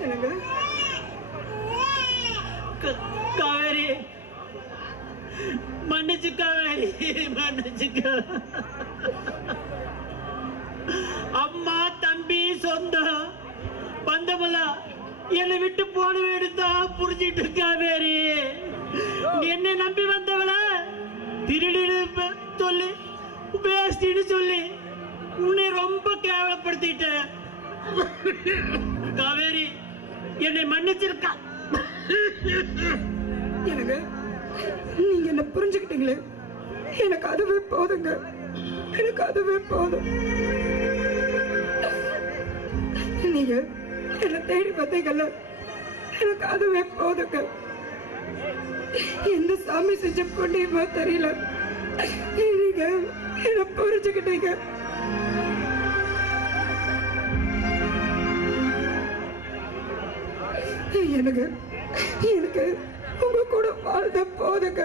என்னங்க காவேரி மன்னிச்சு காவேரி மன்னிச்சுக்க. அம்மா தம்பி சொந்தம் பந்தமெல்லாம் என்னை விட்டு போன வேடுதான் புரிஞ்சிட்டு காவேரி. நீ என்ன நம்பி வந்தவள திருடி சொல்லி பேசிட்டு சொல்லி உன்னை ரொம்ப கேவலப்படுத்திட்ட காவேரி. என்னை மன்னிச்சிருக்கா. எனக்கு நீங்க என்ன புரிஞ்சுக்கிட்டீங்களே, எனக்கு அதுவே போதுங்க. எனக்கு அதுவே போதும். நீங்க என்ன தேடி வந்தீங்கல்ல, எனக்கு அதுவே போதுங்க. எந்த சாமி செஞ்ச புண்ணியமா தெரியல, நீங்க என்ன புரிஞ்சுக்கிட்டீங்க. எனக்கு எனக்கு உங்க கூட வாழ்ந்த போதுங்க.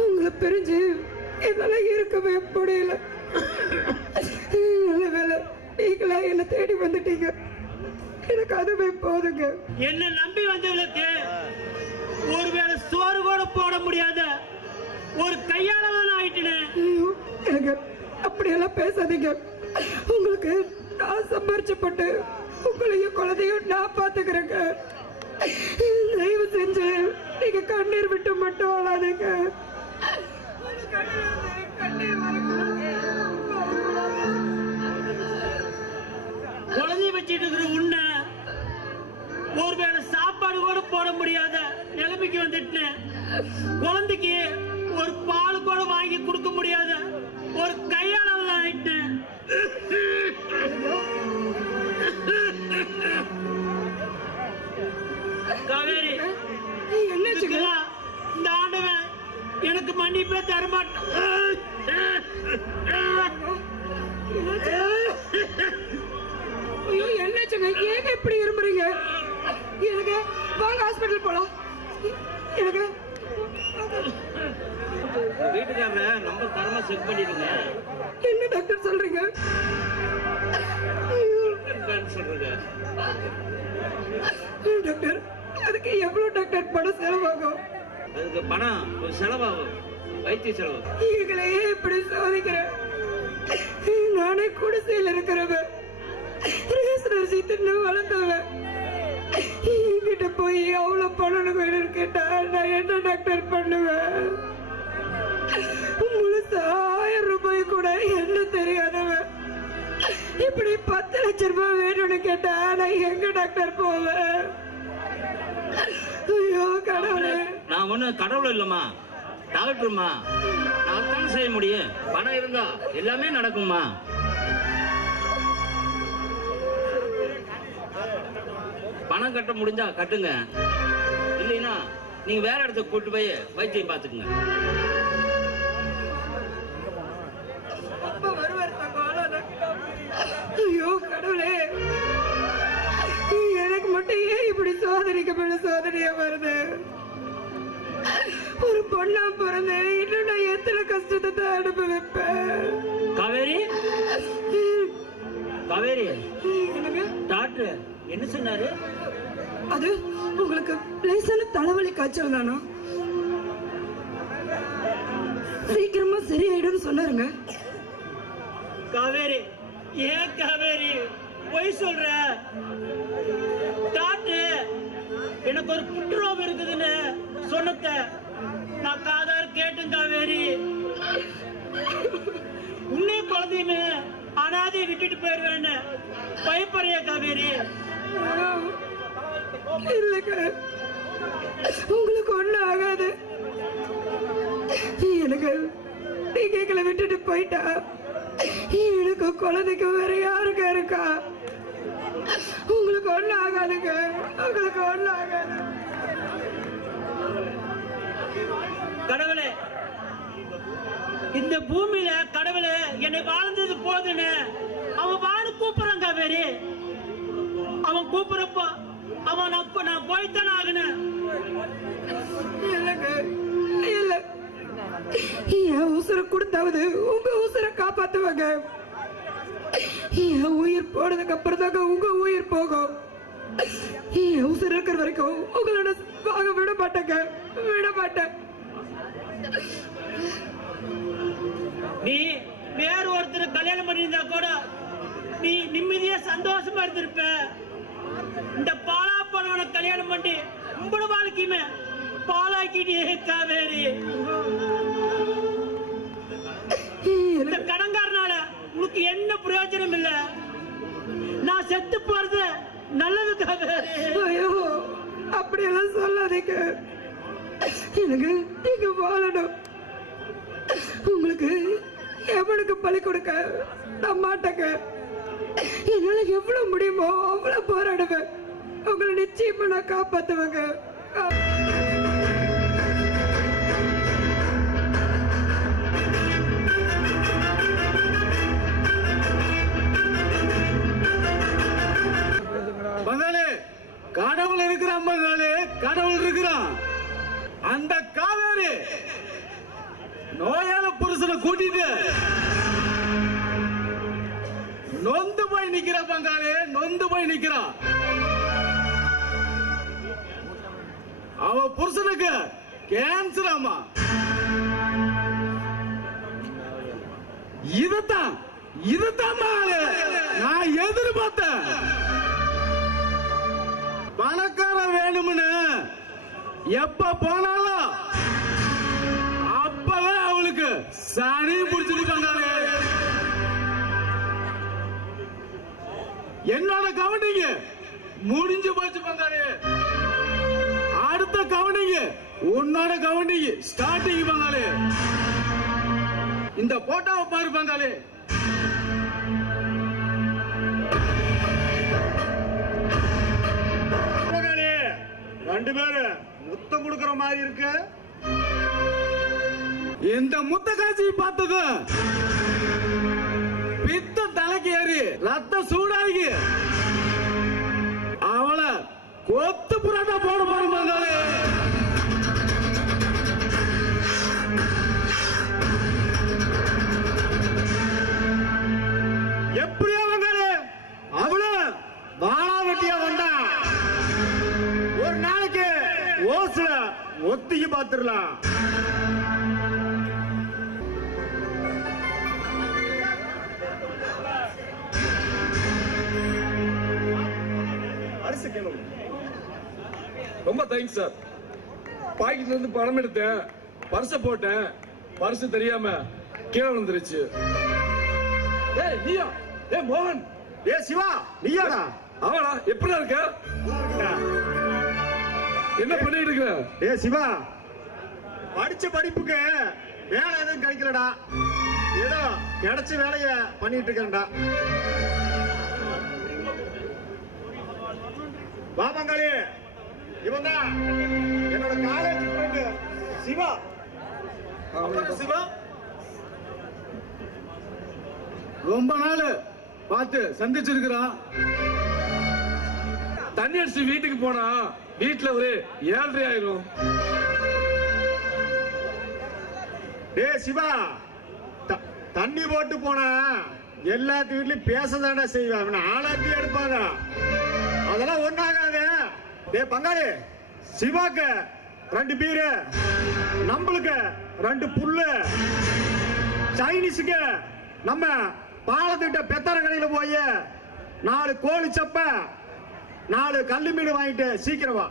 உங்களை பிரிஞ்சு என்னால இருக்கவே முடியல. நல்ல வேலை நீங்களா என்ன தேடி வந்துட்டீங்க. எனக்கு அதுவே போதுங்க. என்ன நம்பி வந்தவளுக்கு ஒருவேளை சோறு கூட போட முடியாத ஒரு கையாளவன் ஆயிட்டேன். எனக்கு அப்படியெல்லாம் பேசாதீங்க. உங்களுக்கு நான் சம்பாரிச்சப்பட்டு உங்களையும் குழந்தையும் நான் பாத்துக்கிறேங்க. தயவு செஞ்சு நீங்க கண்ணீர் விட்டு மட்டும் வாழாதீங்க. குழந்தைய வச்சுட்டு இருக்கிற உன்னை ஒருவேளை சாப்பாடு கூட போட முடியாத நிலைமைக்கு வந்துட்டேன். குழந்தைக்கு ஒரு பால் கூட வாங்கி கொடுக்க முடியாத ஒரு கையாளவன் ஆயிட்டேன். காவேரி என்ன இந்த ஆண்டவன் எனக்கு மன்னிப்பே தரமாட்டான். ஐயோ என்னாச்சுங்க, ஏங்க இப்படி இருமுறீங்க? எனக்கு வாங்க ஹாஸ்பிட்டல் போலாம். எனக்கு வீட்டுக்காரர ரொம்ப தரமா செக் பண்ணிடுங்க. என்ன டாக்டர் சொல்றீங்க? சொல்றீங்க டாக்டர், அதுக்கு எவ்வளவு டாக்டர் பணம் செலவாகும்? அதுக்கு பணம் செலவாகும், வைத்திய செலவு. எங்களையே இப்படி சோதிக்கிறேன். நானே குடிசையில் இருக்கிறவன், ரேஷன் தின்னு வளர்ந்தவன். என்கிட்ட போய் அவ்வளவு பணம் வேணும்னு கேட்டா நான் என்ன டாக்டர் பண்ணுவேன்? முழுசா 1000 ரூபாய் கூட என்ன தெரியாதவன் இப்படி 10 லட்சம் ரூபாய் வேணும்னு கேட்டா நான் எங்க டாக்டர் போவேன்? ஐயோ கடவுளே. நான் ஒண்ணு கடவுள் இல்லம்மா, டாக்டர்மா. நான் தான் செய்ய முடியும். பணம் இருந்தா எல்லாமே நடக்கும்மா. பணம் கட்ட முடிஞ்சா கட்டுங்க, இல்லைன்னா நீங்க வேற இடத்துக்கு கூட்டு போய் வைத்தியம் பாத்துக்குங்க. ஐயோ கடவுளே, எனக்கு மட்டும் ஏன் இப்படி சோதனைக்கு மேல சோதனையா வருது? ஒரு பொண்ணா பிறந்த இன்னும் நான் எத்தனை கஷ்டத்தை தான் அனுபவிப்பேன். காவேரி காவேரி, டாக்டர் என்ன சொன்னாரு? அது உங்களுக்கு லேசான தலைவலி காய்ச்சல் தானா? சீக்கிரமா சரியாயிடும் சொன்னாருங்க. காவேரி, ஏன் காவேரி பொய் சொல்ற? டாக்டர் எனக்கு ஒரு புற்றுநோய் இருக்குதுன்னு சொன்னத நான் காதார கேட்டேன் காவேரி. உன்னே குழந்தையுமே அனாதையை விட்டுட்டு போயிடுவேன்னு பயப்படுறியா காவேரி? இல்லங்க, உங்களுக்கு ஒண்ணு ஆகாது. எனக்கு நீங்க எங்களை விட்டுட்டு போயிட்டா எனக்கு குழந்தைக்கு வேற யாருங்க இருக்கா? உங்களுக்கு ஒண்ணு ஆகாதுங்க, உங்களுக்கு ஒண்ணு ஆகாது. கடவுளே, இந்த பூமியில கடவுளே என்னை வாழ்ந்தது போதுன்னு அவன் வாழ கூப்பிடுறான் காவேரி. அவன் கூப்பிடுறப்ப அவன் நான் போய்த்தானே ஆகணும். இல்லங்க, இல்ல, என் உசுரை கொடுத்தாவது உங்க உசுரை காப்பாத்துவாங்க. என் உயிர் போனதுக்கு அப்புறம் தாங்க உங்க உயிர் போகும். அவசரம் இருக்கிற வரைக்கும் உங்களோட வாங்க விட மாட்டேங்க, விட மாட்டேன். நீ வேற ஒருத்தர் கல்யாணம் பண்ணியிருந்தா கூட நீ நிம்மதியா சந்தோஷமா இருந்திருப்ப. இந்த பாலா பழவனை கல்யாணம் பண்ணி உங்களோட வாழ்க்கையுமே பாலாக்கிட்டே காவேரி. இந்த கடன்காரனால உனக்கு என்ன பிரயோஜனம் இல்ல. நான் செத்து போறது நல்லது காவேரி. ஐயோ அப்படியெல்லாம் சொல்லாதீங்க. எனக்கு நீங்க வாழணும். உங்களுக்கு எவனுக்கு பலி கொடுக்க நான் மாட்டேங்க. என்னால எவ்வளவு முடியுமோ அவ்வளவு போராடுவேன். உங்களை நிச்சயமா நான் காப்பாத்துவேங்க. பங்காளி, கடவுள் இருக்கிறான் பங்காளி, கடவுள் இருக்கிறான். அந்த காவேரி நோயால புருஷனை கூட்டிட்டு நொந்து போய் நிக்கிறா பங்காளி, நொந்து போய் நிக்கிறா. அவ புருஷனுக்கு கேன்சர் ஆமா. இதுதான் நான் எதிர்பார்த்தேன். பணக்காரன் வேணும்னு எப்ப போனாலும் அப்பவே அவளுக்கு சனி பிடிச்சிருக்காங்க. என்னோட கவனிங்க முடிஞ்சு போச்சு பங்காளி. அடுத்த கவனிங்க உன்னோட கவனிங்க ஸ்டார்டிங் பங்காளி. இந்த போட்டோவை பாரு பங்காளி. ரெண்டு பேரு முத்தம் கொடுக்கிற மாதிரி இருக்கு. இந்த முத்த காட்சி பார்த்தது பித்த தலைக்கு ஏறி ரத்த சூடாகி அவளை கொத்து புறாட்டா போட போறாங்க. எப்படியா வந்தாரு அவளு வாழா வெட்டியா வந்தா ஒரு நாளைக்கு ஓசுல ஒத்திக்கு பாத்துடலாம். ரொம்ப தேங்க்ஸ் சார். பாக்கெட்ல இருந்து பணம் எடுத்தேன், பர்ஸ போட்டேன், பர்ஸ் தெரியாம கீழே விழுந்துருச்சு. ஏய் நீயா? ஏய் மோகன். ஏ சிவா நீயாடா? ஆமாடா. எப்படி இருக்க? என்ன பண்ணிட்டு இருக்க? ஏ சிவா, படிச்ச படிப்புக்கு வேலை எதுவும் கிடைக்கலடா. ஏதோ கிடைச்ச வேலைய பண்ணிட்டு இருக்கேன்டா. வா பங்காளி, இவன் தான் என்னோட காலேஜ் ஃப்ரெண்டு சிவா. சிவா ரொம்ப நாள் பார்த்து சந்திச்சிருக்கிறான். தண்ணி அடிச்சு வீட்டுக்கு போனா வீட்டுல ஒரு 7:30 ஆயிரும். டே சிவா, தண்ணி போட்டு போனா எல்லாத்து வீட்லயும் பேசதாண்டா செய்வாங்க, ஆளாத்தி எடுப்பாங்க. அதெல்லாம் ஒண்ணாகாது. டே பங்காளி, சிவாக்கு 2 பீரு, நம்மளுக்கு 2 புல்லு, சைனீஸுக்கு நம்ம பாலத்திட்ட பெத்தர கடையில போய் 4 கோழி சப்ப 4 கல்லு மீன் வாங்கிட்டு சீக்கிரம் வா.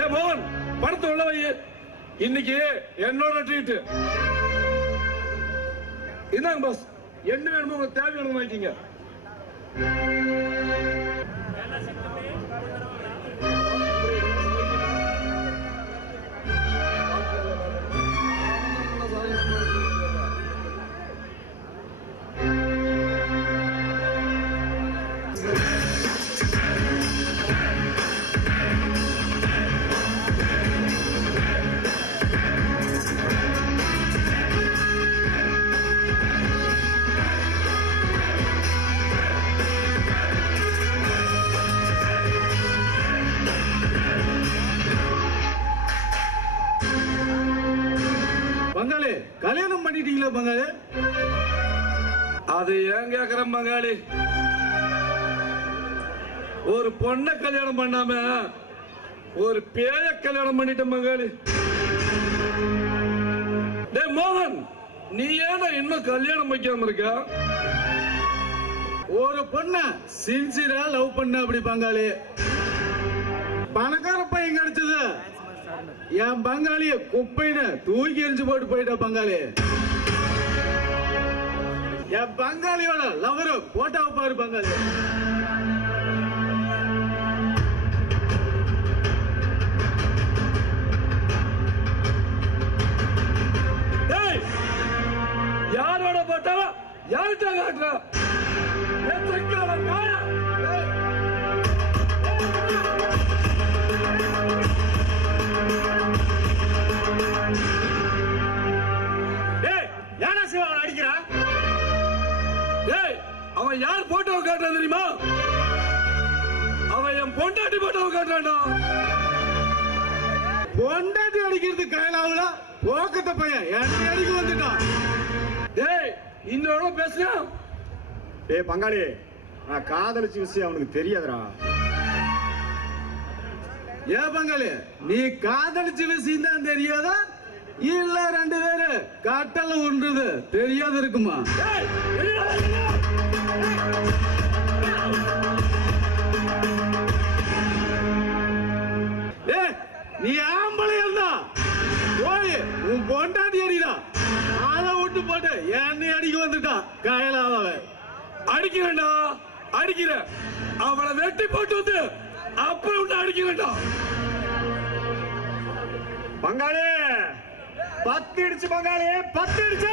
ஏ மோகன், பணத்தை உள்ள வை. இன்னைக்கு என்னோட ட்ரீட். இந்தாங்க பாஸ், என்ன வேணுமோ உங்களுக்கு தேவையான வாங்கிக்கீங்க. பங்காளி, கல்யாணம் பண்ணிட்டீங்களா பங்காளி? அது ஏன் கேக்குறேன் பங்காளி. ஒரு பொண்ணை கல்யாணம் பண்ணாம ஒரு பேய கல்யாணம் பண்ணிட்ட மகாளி. டே மோகன், நீ ஏன்னா இன்னும் கல்யாணம் வைக்காம இருக்க? ஒரு பொண்ண சின்சியரா லவ் பண்ண அப்படி பங்காளி. பணக்கார பையன் கிடைச்சது என் பங்காளிய குப்பைன்னு தூக்கி எரிஞ்சு போட்டு போயிட்ட பங்காளி. என் பங்காளியோட லவரு போட்டோ பாரு பங்காளி. யாரோட போட்டாவா யார்கிட்ட காட்டுற? யாரா சிவா அவன் அடிக்கிறா? அவன் யார் போட்டோவை காட்டுறான் தெரியுமா? அவன் என் பொண்டாட்டி போட்டோவை காட்டுறான்டா. பொண்டாட்டி அடிக்கிறது கையிலாவுல போக்கத்த பையன் என்னை அடிக்க வந்துட்டான். டேய் இன்னொரு பேசுனா? ஏய் பங்காளி, நான் காதலிச்ச விஷயம் அவனுக்கு தெரியாதுடா. ஏன் பங்காளி, நீ காதலிச்ச விஷயம் தான் தெரியாதா இல்ல ரெண்டு பேரு கட்டல ஒன்றது தெரியாது இருக்குமா? நீ ஆம்பளை இருந்தா போய் உன் பொண்டாட்டி அடிடா. அதை விட்டு போட்டு என்னை அடிக்க வந்துட்டான் காயலாவ. அடிக்கிறேன்டா, அடிக்கிறேன். அவளை வெட்டி போட்டு வந்து அப்புறம் அடிக்கிறேன்டா. பங்காளி 10 இடிச்சு பங்காளி 10 இடிச்சு.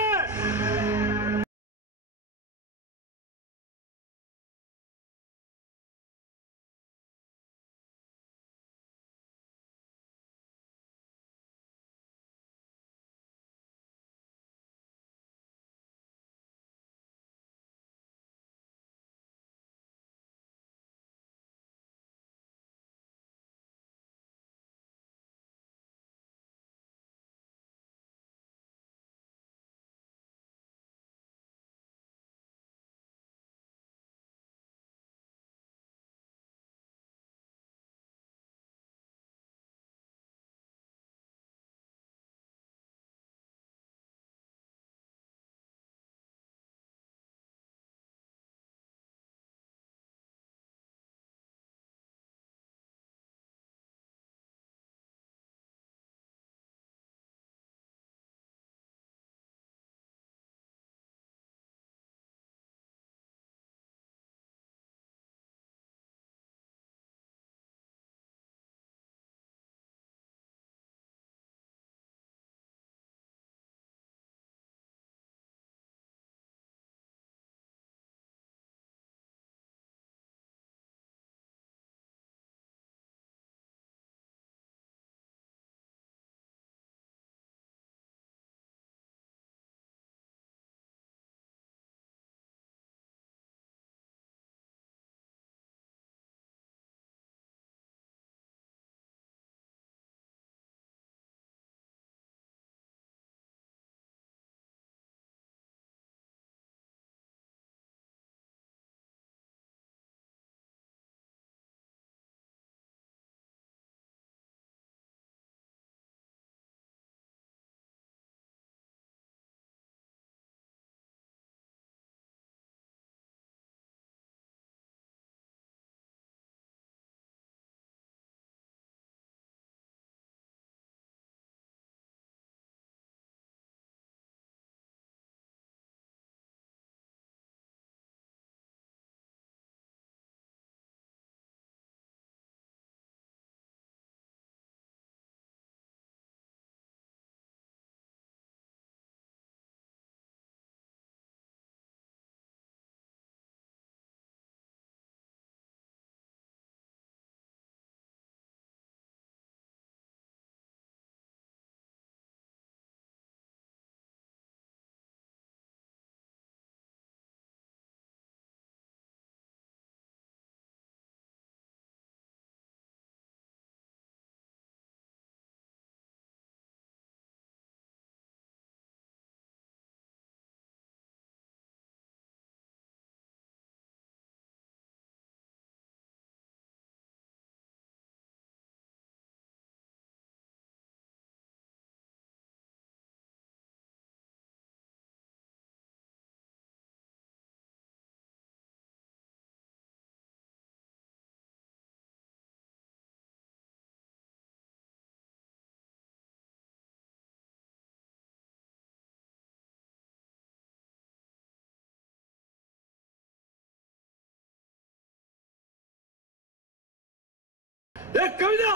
ஏ கவிதா,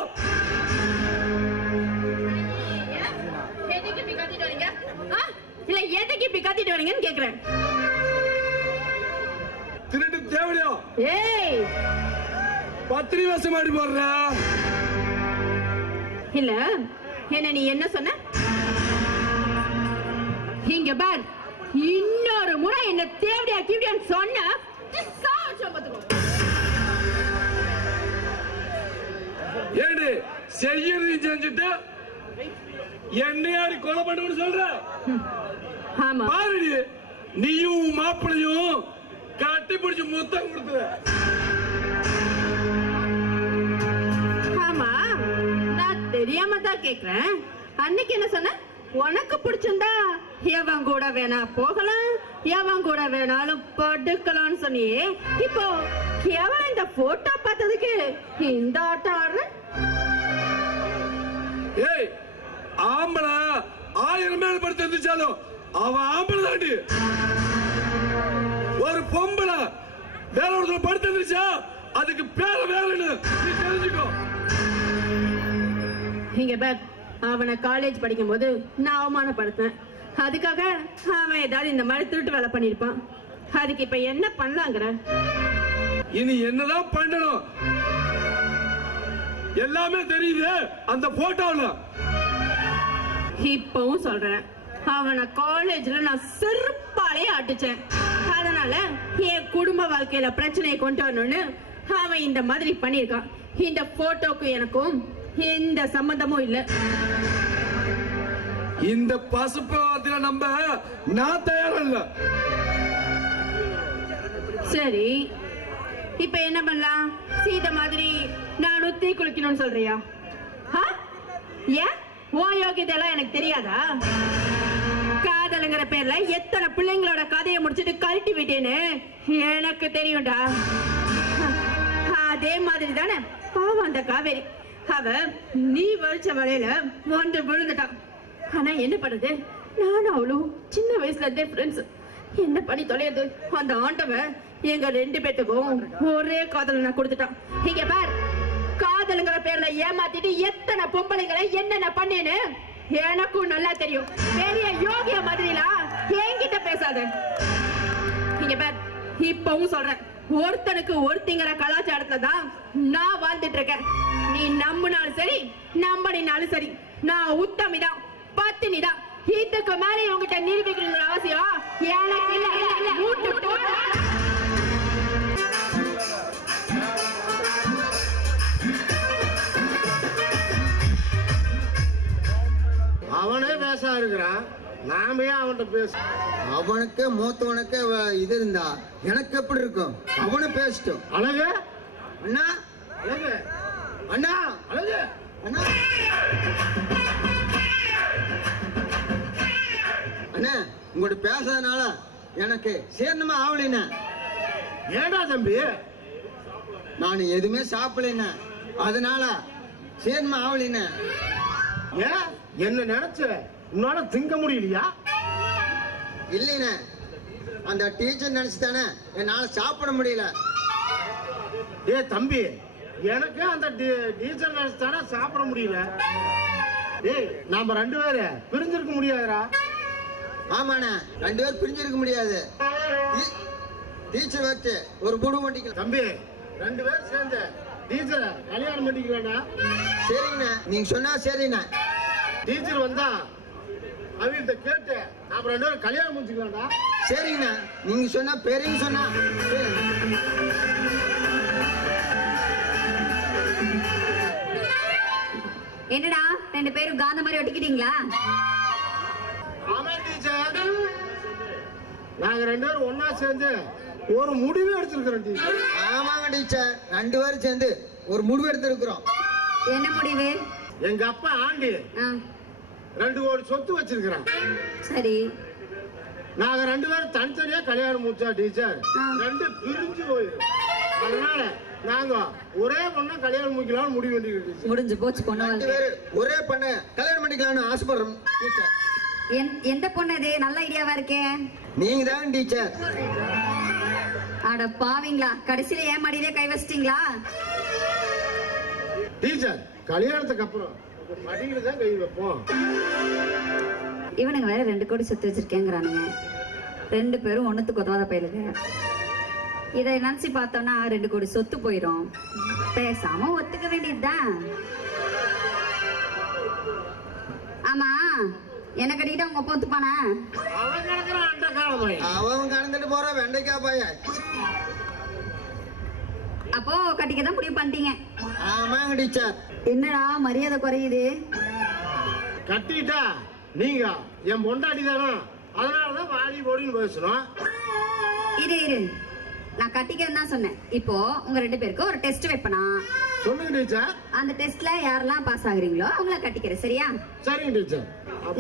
எதுக்கு இப்படி கத்திட்டு வரீங்க? இல்ல எதுக்கு இப்படி கத்திட்டு வரீங்கன்னு கேக்குறேன். திருட்டு தேவையா? ஏய், பத்திரி வேஷம் மாடி போடுற. இல்ல என்ன நீ என்ன சொன்ன? இங்க பார், இன்னொரு முறை என்ன தேவடியா கிவடியான்னு சொன்ன ஏடு செய்யறது செஞ்சுட்டு என்னையாரு கொலை பண்ணுன்னு சொல்ற? ஆமா பாருடி, நீயும் மாப்பிளையும் கட்டி பிடிச்சு முத்தம் கொடுத்துற. ஆமா, நான் தெரியாம தான் கேக்குறேன். அன்னைக்கு என்ன சொன்ன? உனக்கு பிடிச்சிருந்தா எவன் கூட வேணா போகலாம், எவன் கூட வேணாலும் படுக்கலாம்னு சொன்னியே. இப்போ கேவலம் இந்த போட்டோ பார்த்ததுக்கு இந்த ஆட்டம் ஆடுற? ஏய், ஆம்பளை 1000 மேல் படுத்து இருந்துச்சாலும் அவன் ஆம்பளை தாண்டி. ஒரு பொம்பளை வேற ஒருத்தர் படுத்து இருந்துச்சா அதுக்கு பேர வேலைன்னு நீ தெரிஞ்சுக்கோ. இங்க பார், அவனை காலேஜ் படிக்கும் போது நான் அவமானப்படுத்தேன். அதுக்காக அவன் ஏதாவது இந்த மாதிரி திருட்டு வேலை பண்ணிருப்பான். அதுக்கு இப்ப என்ன பண்ணலாங்கிற? இனி என்னதான் பண்ணணும் எல்லாமே தெரியுது அந்த போட்டோல. இப்பவும் சொல்றேன், அவனை காலேஜ்ல நான் செருப்பாலே அடிச்சேன். அதனால என் குடும்ப வாழ்க்கையில பிரச்சனையை கொண்டு வரணும்னு அவன் இந்த மாதிரி பண்ணிருக்கான். இந்த போட்டோக்கு எனக்கும் எந்த சம்பந்தமும் இல்ல. இந்த பசுப்பாத்திர நம்ப நான் தயாரில்ல. சரி, இப்ப என்ன பண்ணலாம்? சீத மாதிரி நானும் தீ குளிக்கணும்னு சொல்றியா? ஏன் உன் யோகியதெல்லாம் எனக்கு தெரியாதா? காதலுங்கிற பேர்ல எத்தனை பிள்ளைங்களோட கதையை முடிச்சிட்டு கழட்டி விட்டேன்னு எனக்கு தெரியும்டா. அதே மாதிரி தானே பாவம் அந்த காவேரி. அவ நீ வலிச்ச வலையில வந்து விழுந்துட்டான். ஆனா என்ன பண்றது, நானும் அவளும் சின்ன வயசுல இருந்தே ஃப்ரெண்ட்ஸ். என்ன பண்ணி தொலையுது? அந்த ஆண்டவன் எங்க 2 பேத்துக்கும் ஒரே காதல நான் கொடுத்துட்டான். இங்க பார், காதலுங்கிற பேர்ல ஏமாத்திட்டு எத்தனை பொம்பளைங்களை என்னென்ன பண்ணேன்னு எனக்கும் நல்லா தெரியும். பெரிய யோகிய மாதிரிலாம் என்கிட்ட பேசாத. இங்க பார், இப்பவும் சொல்றேன், ஒருத்தனுக்கு ஒருத்திங்கிற கலாச்சாரத்துல தான் நான் வாழ்ந்துட்டு இருக்கேன். நீ நம்பினாலும் சரி நம்பனினாலும் சரி, நான் உத்தமிதான், பத்தினிதான். இதுக்கு மேல உங்ககிட்ட நிரூபிக்கிற அவசியம் எனக்கு இல்ல. மூட்டு போட அவனே பேச இருக்கிறான், நாம ஏன் அவன்கிட்ட பேச? அவனுக்கு மூத்தவனுக்கு இது இருந்தா எனக்கு எப்படி இருக்கும்? அவனு பேசிட்டோம். அழகு அண்ணா, அழகு அண்ணா, அழகு அண்ணா, அண்ணா, உங்கள்கிட்ட பேசுறதுனால எனக்கு சேர்ணுமா ஆவலின. ஏடா தம்பி? நான் எதுவுமே சாப்பிடல, அதனால சேர்ணுமா ஆவலின. ஏன் என்ன நினைச்ச உன்னால திங்க முடியலையா? இல்லைண்ணே, அந்த டீச்சர் நினைச்சுதானே என்னால சாப்பிட முடியல. ஏ தம்பி, எனக்கு அந்த டீச்சர் நினைச்சுதானே சாப்பிட முடியல. ஏய், நாம 2 பேரும் பிரிஞ்சிருக்க முடியாதுடா. ஆமாண்ணே, 2 பேரும் பிரிஞ்சிருக்க முடியாது. டீச்சர் வச்சு ஒரு குடு பண்ணிக்கலாம். தம்பி, 2 பேரும் சேர்ந்து டீச்சரை கல்யாணம் பண்ணிக்கலாம்டா. சரிங்கண்ணே, நீங்க சொன்னா சரிண்ணே. டீச்சர் வந்தா அவங்கள்ட்ட கேட்டு நாம 2 பேரும் கல்யாணம் முடிச்சுக்கலாம்டா. சரிங்கண்ணா, நீங்க சொன்னா பெரியங்க சொன்னா சரி. என்னடா 2 பேரும் காந்த மாதிரி ஒட்டிக்கிட்டீங்களா? ஆமா டீச்சர், நாங்க 2 பேரும் ஒன்னா சேர்ந்து ஒரு முடிவு எடுத்திருக்கிறோம் டீச்சர். ஆமாங்க டீச்சர், 2 பேரும் சேர்ந்து ஒரு முடிவு எடுத்திருக்கிறோம். என்ன முடிவு? எங்க அப்பா ஆண்டி 2 கோடி சொத்து வச்சிருக்கிறான். சரி, நாங்க 2 பேரும் தனித்தனியா கல்யாணம் முடிச்சா டீச்சர் 2 பிரிஞ்சு போயிரு. அதனால நாங்க ஒரே பொண்ணா கல்யாணம் முடிக்கலாம்னு முடிவு பண்ணிக்கிறோம் டீச்சர். முடிஞ்சு போச்சு பொண்ணு 2 பேரும் ஒரே பண்ண கல்யாணம் பண்ணிக்கலாம்னு ஆசைப்படுறோம் டீச்சர். எந்த பொண்ணு இது? நல்ல ஐடியாவா இருக்கே. நீங்க தான் டீச்சர். அட பாவீங்களா, கடைசியில ஏன் மடியிலே கை வச்சிட்டீங்களா? டீச்சர் கல்யாணத்துக்கு அப்புறம் படியில தான் கை வைப்போம். இவனுங்க வேற 2 கோடி சொத்து வச்சிருக்கேங்கிறானுங்க. 2 பேரும் ஒண்ணுத்துக்கு உதவாத பயிலுங்க. இதை நினைச்சு பார்த்தோம்னா 2 கோடி சொத்து போயிரும். பேசாம ஒத்துக்க வேண்டியதுதான். ஆமா, என்ன கட்டிக்கிட்ட உங்க அப்பா ஒத்துப்பானா? அவன் கிடக்குறான் அந்த காலம். அவன் கடந்துட்டு போற வெண்டைக்காய் பையன். அப்போ கட்டிக்கதான் முடிவு பண்ணிட்டீங்க. ஆமாங்க டீச்சர். என்னடா மரியாதை குறையுது? கட்டிட்டா நீங்க என் பொண்டாட்டி தானா, அதனாலதான் வாடி போடின்னு பேசணும். இரு, நான் கட்டிக்கிறேன்னு தான் சொன்னேன். இப்போ உங்க 2 பேருக்கு ஒரு டெஸ்ட் வைப்பனா? சொல்லுங்க டீச்சர். அந்த டெஸ்ட்ல யாரெல்லாம் பாஸ் ஆகுறீங்களோ அவங்கள கட்டிக்கிறேன், சரியா? சரிங்க டீச்சர்.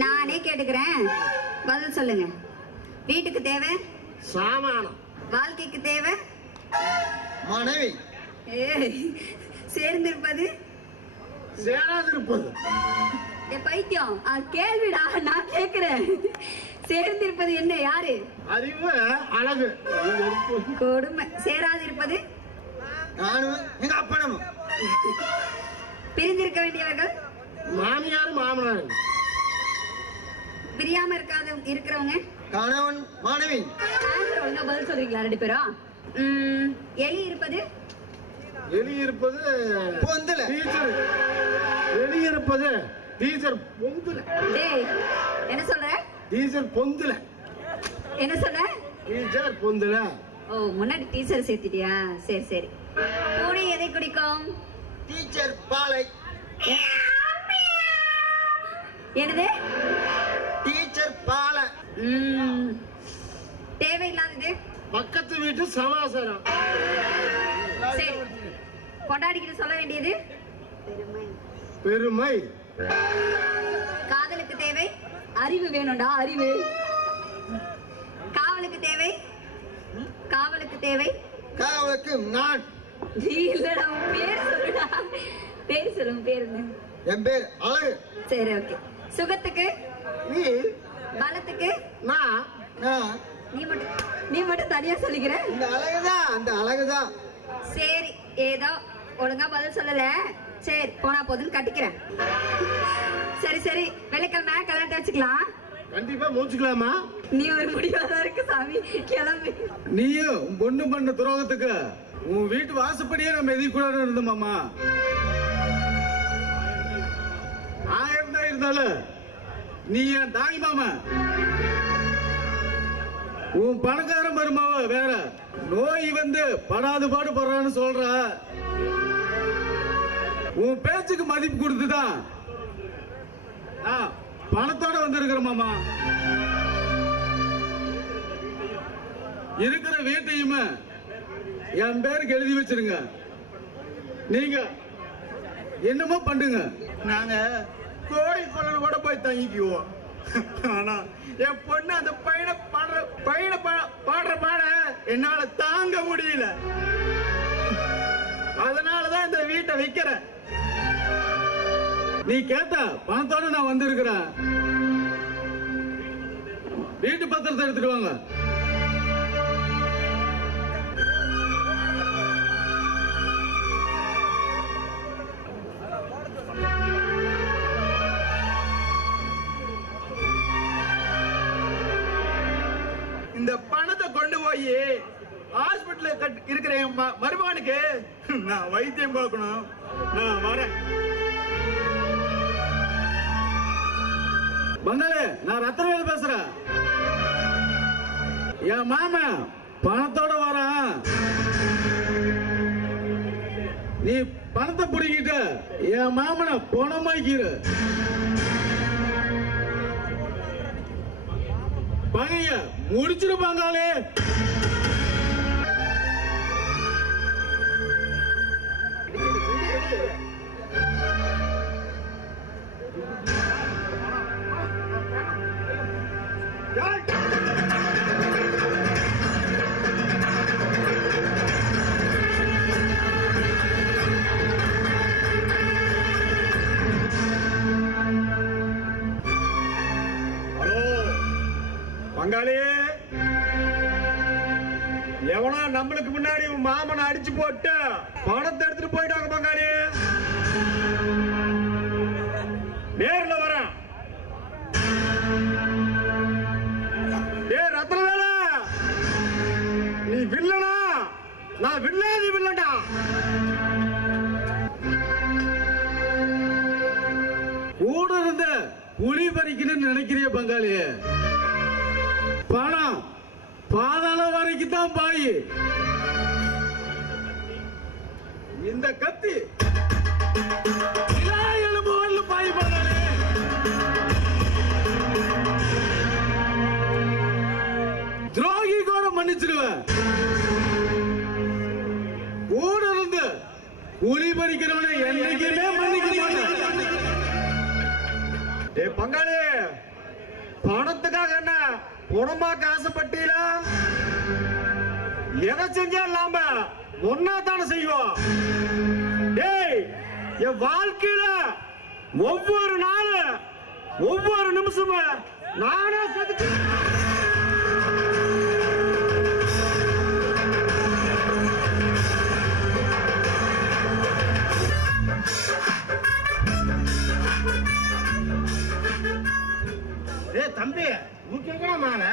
நானே கேட்டுக்கிறேன், பதில் சொல்லுங்க. வீட்டுக்கு தேவை சாமானம், வாழ்க்கைக்கு தேவை மனைவி, சேர்ந்திருப்பது சேராதிருப்பது. பைத்தியம், கேள்விடா, நான் கேக்குறேன். சேர்ந்திருப்பது என்ன, யாரு? அறிவு, அழகு. கொடுமை. சேராதிருப்பது நானும் எங்க அப்பனும். பிரிந்திருக்க வேண்டியவர்கள் மாமியார் மாமனார். பிரியாம இருக்கிறவங்க கணவன் மனைவி. ஒழுங்கா பதில் சொல்றீங்களா 2 பேரும்? எலி இருப்பது எலி இருப்பது பொந்துல. டீச்சர். எலி இருப்பது டீச்சர் பொந்துல. டேய், என்ன சொல்ற? டீச்சர் பொந்துல. என்ன சொல்ற? டீச்சர் பொந்துல. ஓ, முன்னாடி டீச்சர் சேர்த்திட்டியா? சரி சரி. பூனை எதை குடிக்கும்? டீச்சர் பாலை. என்னது? டீச்சர் பாலை. தேவையில்லாதது பக்கத்து வீட்டு சமாசாரம். சரி, கொண்டாடிக்கிட்டு சொல்ல வேண்டியது பெருமை. காதலுக்கு தேவை அறிவு வேணும்டா, அறிவு. காவலுக்கு தேவை காவலுக்கு நான். நீ இல்லடா, உன் பேர் சொல்லுடா. பேர் சொல்லு, பேர் என்ன? என் பேர் அழகு. சரி, ஓகே. சுகத்துக்கு நீ, பலத்துக்கு நான். நீ மட்டும் தனியா சொல்லிக்கிற. இந்த அழகுதான், அந்த அழகுதான். சரி, ஏதோ ஒழுங்கா பதில் சொல்லல. சரி, போனா போதுன்னு கட்டிக்கிறேன். சரி சரி, வெள்ளிக்கிழமை கல்யாணத்தை வச்சுக்கலாம். கண்டிப்பா மூச்சுக்கலாமா? நீ ஒரு முடிவாதான் இருக்கு சாமி, கிளம்பு. நீயும் உன் பொண்ணு பண்ண துரோகத்துக்கு உன் வீட்டு வாசப்படியே நம்ம எதிர்க்கூடாது இருந்தோமாமா. ஆயிரம் தான் இருந்தாலும் நீ என் தாய் மாமா. உன் பணக்கார மருமாவ வேற. நோய் வந்து படாது பாடு படுறான்னு சொல்ற. உன் பேச்சுக்கு மதிப்பு கொடுத்துதான் பணத்தோட வந்திருக்கிற மாமா. இருக்கிற வீட்டையுமே என் பேருக்கு எழுதி வச்சிருங்க. நீங்க என்னமோ பண்ணுங்க. நாங்க கோயில் கூட போய் தங்கிக்குவோம். ஆனா என் பொண்ணு அந்த பையனை பாடுற பாட என்னால தாங்க முடியல. அதனாலதான் இந்த வீட்டை விக்கிறேன். நீ கேட்ட பணத்தோட நான் வந்திருக்கிறேன். வீட்டு பத்திரத்தை எடுத்துட்டு வாங்க. இந்த பணத்தை கொண்டு போய் ஹாஸ்பிட்டல் இருக்கிற என் மருமகனுக்கு நான் வைத்தியம் பார்க்கணும். நான் வரேன். பங்காளி, நான் ரத்னவேலு பேசுறேன். என் மாமா பணத்தோட வரேன். நீ பணத்தை பிடிக்கிட்டு என் மாமனை பணமாக்கிற. பகைய முடிச்சிரு பங்காளி. பங்காளி, எவனா நம்மளுக்கு முன்னாடி மாமனை அடிச்சு போட்டு பணத்தை எடுத்துட்டு போயிட்டாங்க பங்காளி. நேர்ல வரேன். ரத்னவேல, நீ வில்லனா? நான் வில்லாதி வில்லடா. கூட இருந்த புலி பறிக்கணும்னு நினைக்கிறிய பங்காளி? பணம் பாதாளம் வரைக்கும் தான் பாய். இந்த கத்தி எலும்பு வரல பாய் பங்காளி. துரோகி கூட மன்னிச்சிருவேன். கூட இருந்து புலி பறிக்கிறவனை என்னைக்குமே மன்னிக்க மாட்டேன். ஏ பங்காளி, பணத்துக்காக என்ன உடம்பாக்க ஆசைப்பட்டீங்களா? எதை செஞ்சா இல்லாம ஒன்னா தானே செய்வோம். டேய், என் வாழ்க்கையில ஒவ்வொரு நாளும் ஒவ்வொரு நிமிஷமும் நானே தம்பி முக்கியமா மேல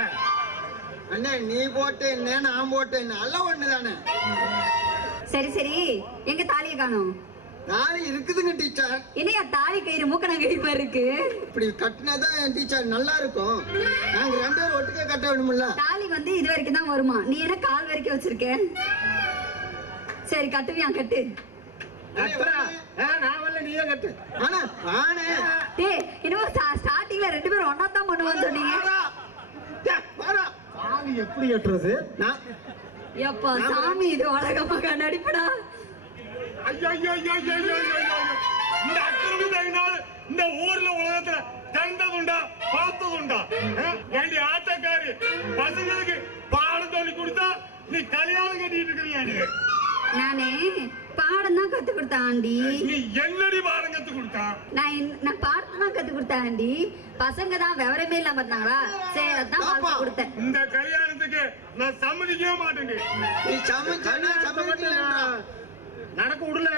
அண்ணா, நீ போட்டு என்ன நான் போட்டேன் எல்லாம் ஒண்ணுதானே. சரி சரி, எங்க தாலியை காணோம்? தாலி இருக்குதுங்க டீச்சர். என்னையா தாலி கயிறு மூக்கண கயிறு மாதிரி இருக்கு? இப்படி கட்டினாதான் டீச்சர் நல்லா இருக்கும். நாங்க 2 பேரும் ஒட்டுக்கே கட்ட வேணும்ல. தாலி வந்து இது வரைக்கும் தான் வருமா? நீ என்ன கால் வரைக்கும் வச்சிருக்க? சரி கட்டுவியா? கட்டு. நீயே கட்டு. ஸ்டார்டிங்ல 2 பேரும் ஒன்னா தான் பண்ணுவோம்னு சொன்னீங்க. தாலி எப்படி கட்டுறது? எப்பா சாமி, இது உலகமாக நடிப்படா. இந்த அக்கிரமினால் இந்த ஊர்ல உலகத்துல தந்ததுண்டா பார்த்ததுண்டா? வேண்டிய ஆட்டக்காரி பசங்களுக்கு பாடம் சொல்லி கொடுத்தா நீ கல்யாணம் கட்டிட்டு இருக்கிறியா? நானே பாடம் தான் கத்து கொடுத்தேன் ஆண்டி. நீ என்னடி பாடம் கத்து கொடுத்தா? நான் பாடம் தான் கத்து கொடுத்தேன் ஆண்டி. பசங்க தான் விவரமே இல்லாம இருந்தாங்களா, சரி அதான் வாழ்க்கை கொடுத்தேன். இந்த கல்யாணத்துக்கு நான் சம்மதிக்கவே மாட்டேங்க. நீ சம்மதிக்கல நடக்க விடல.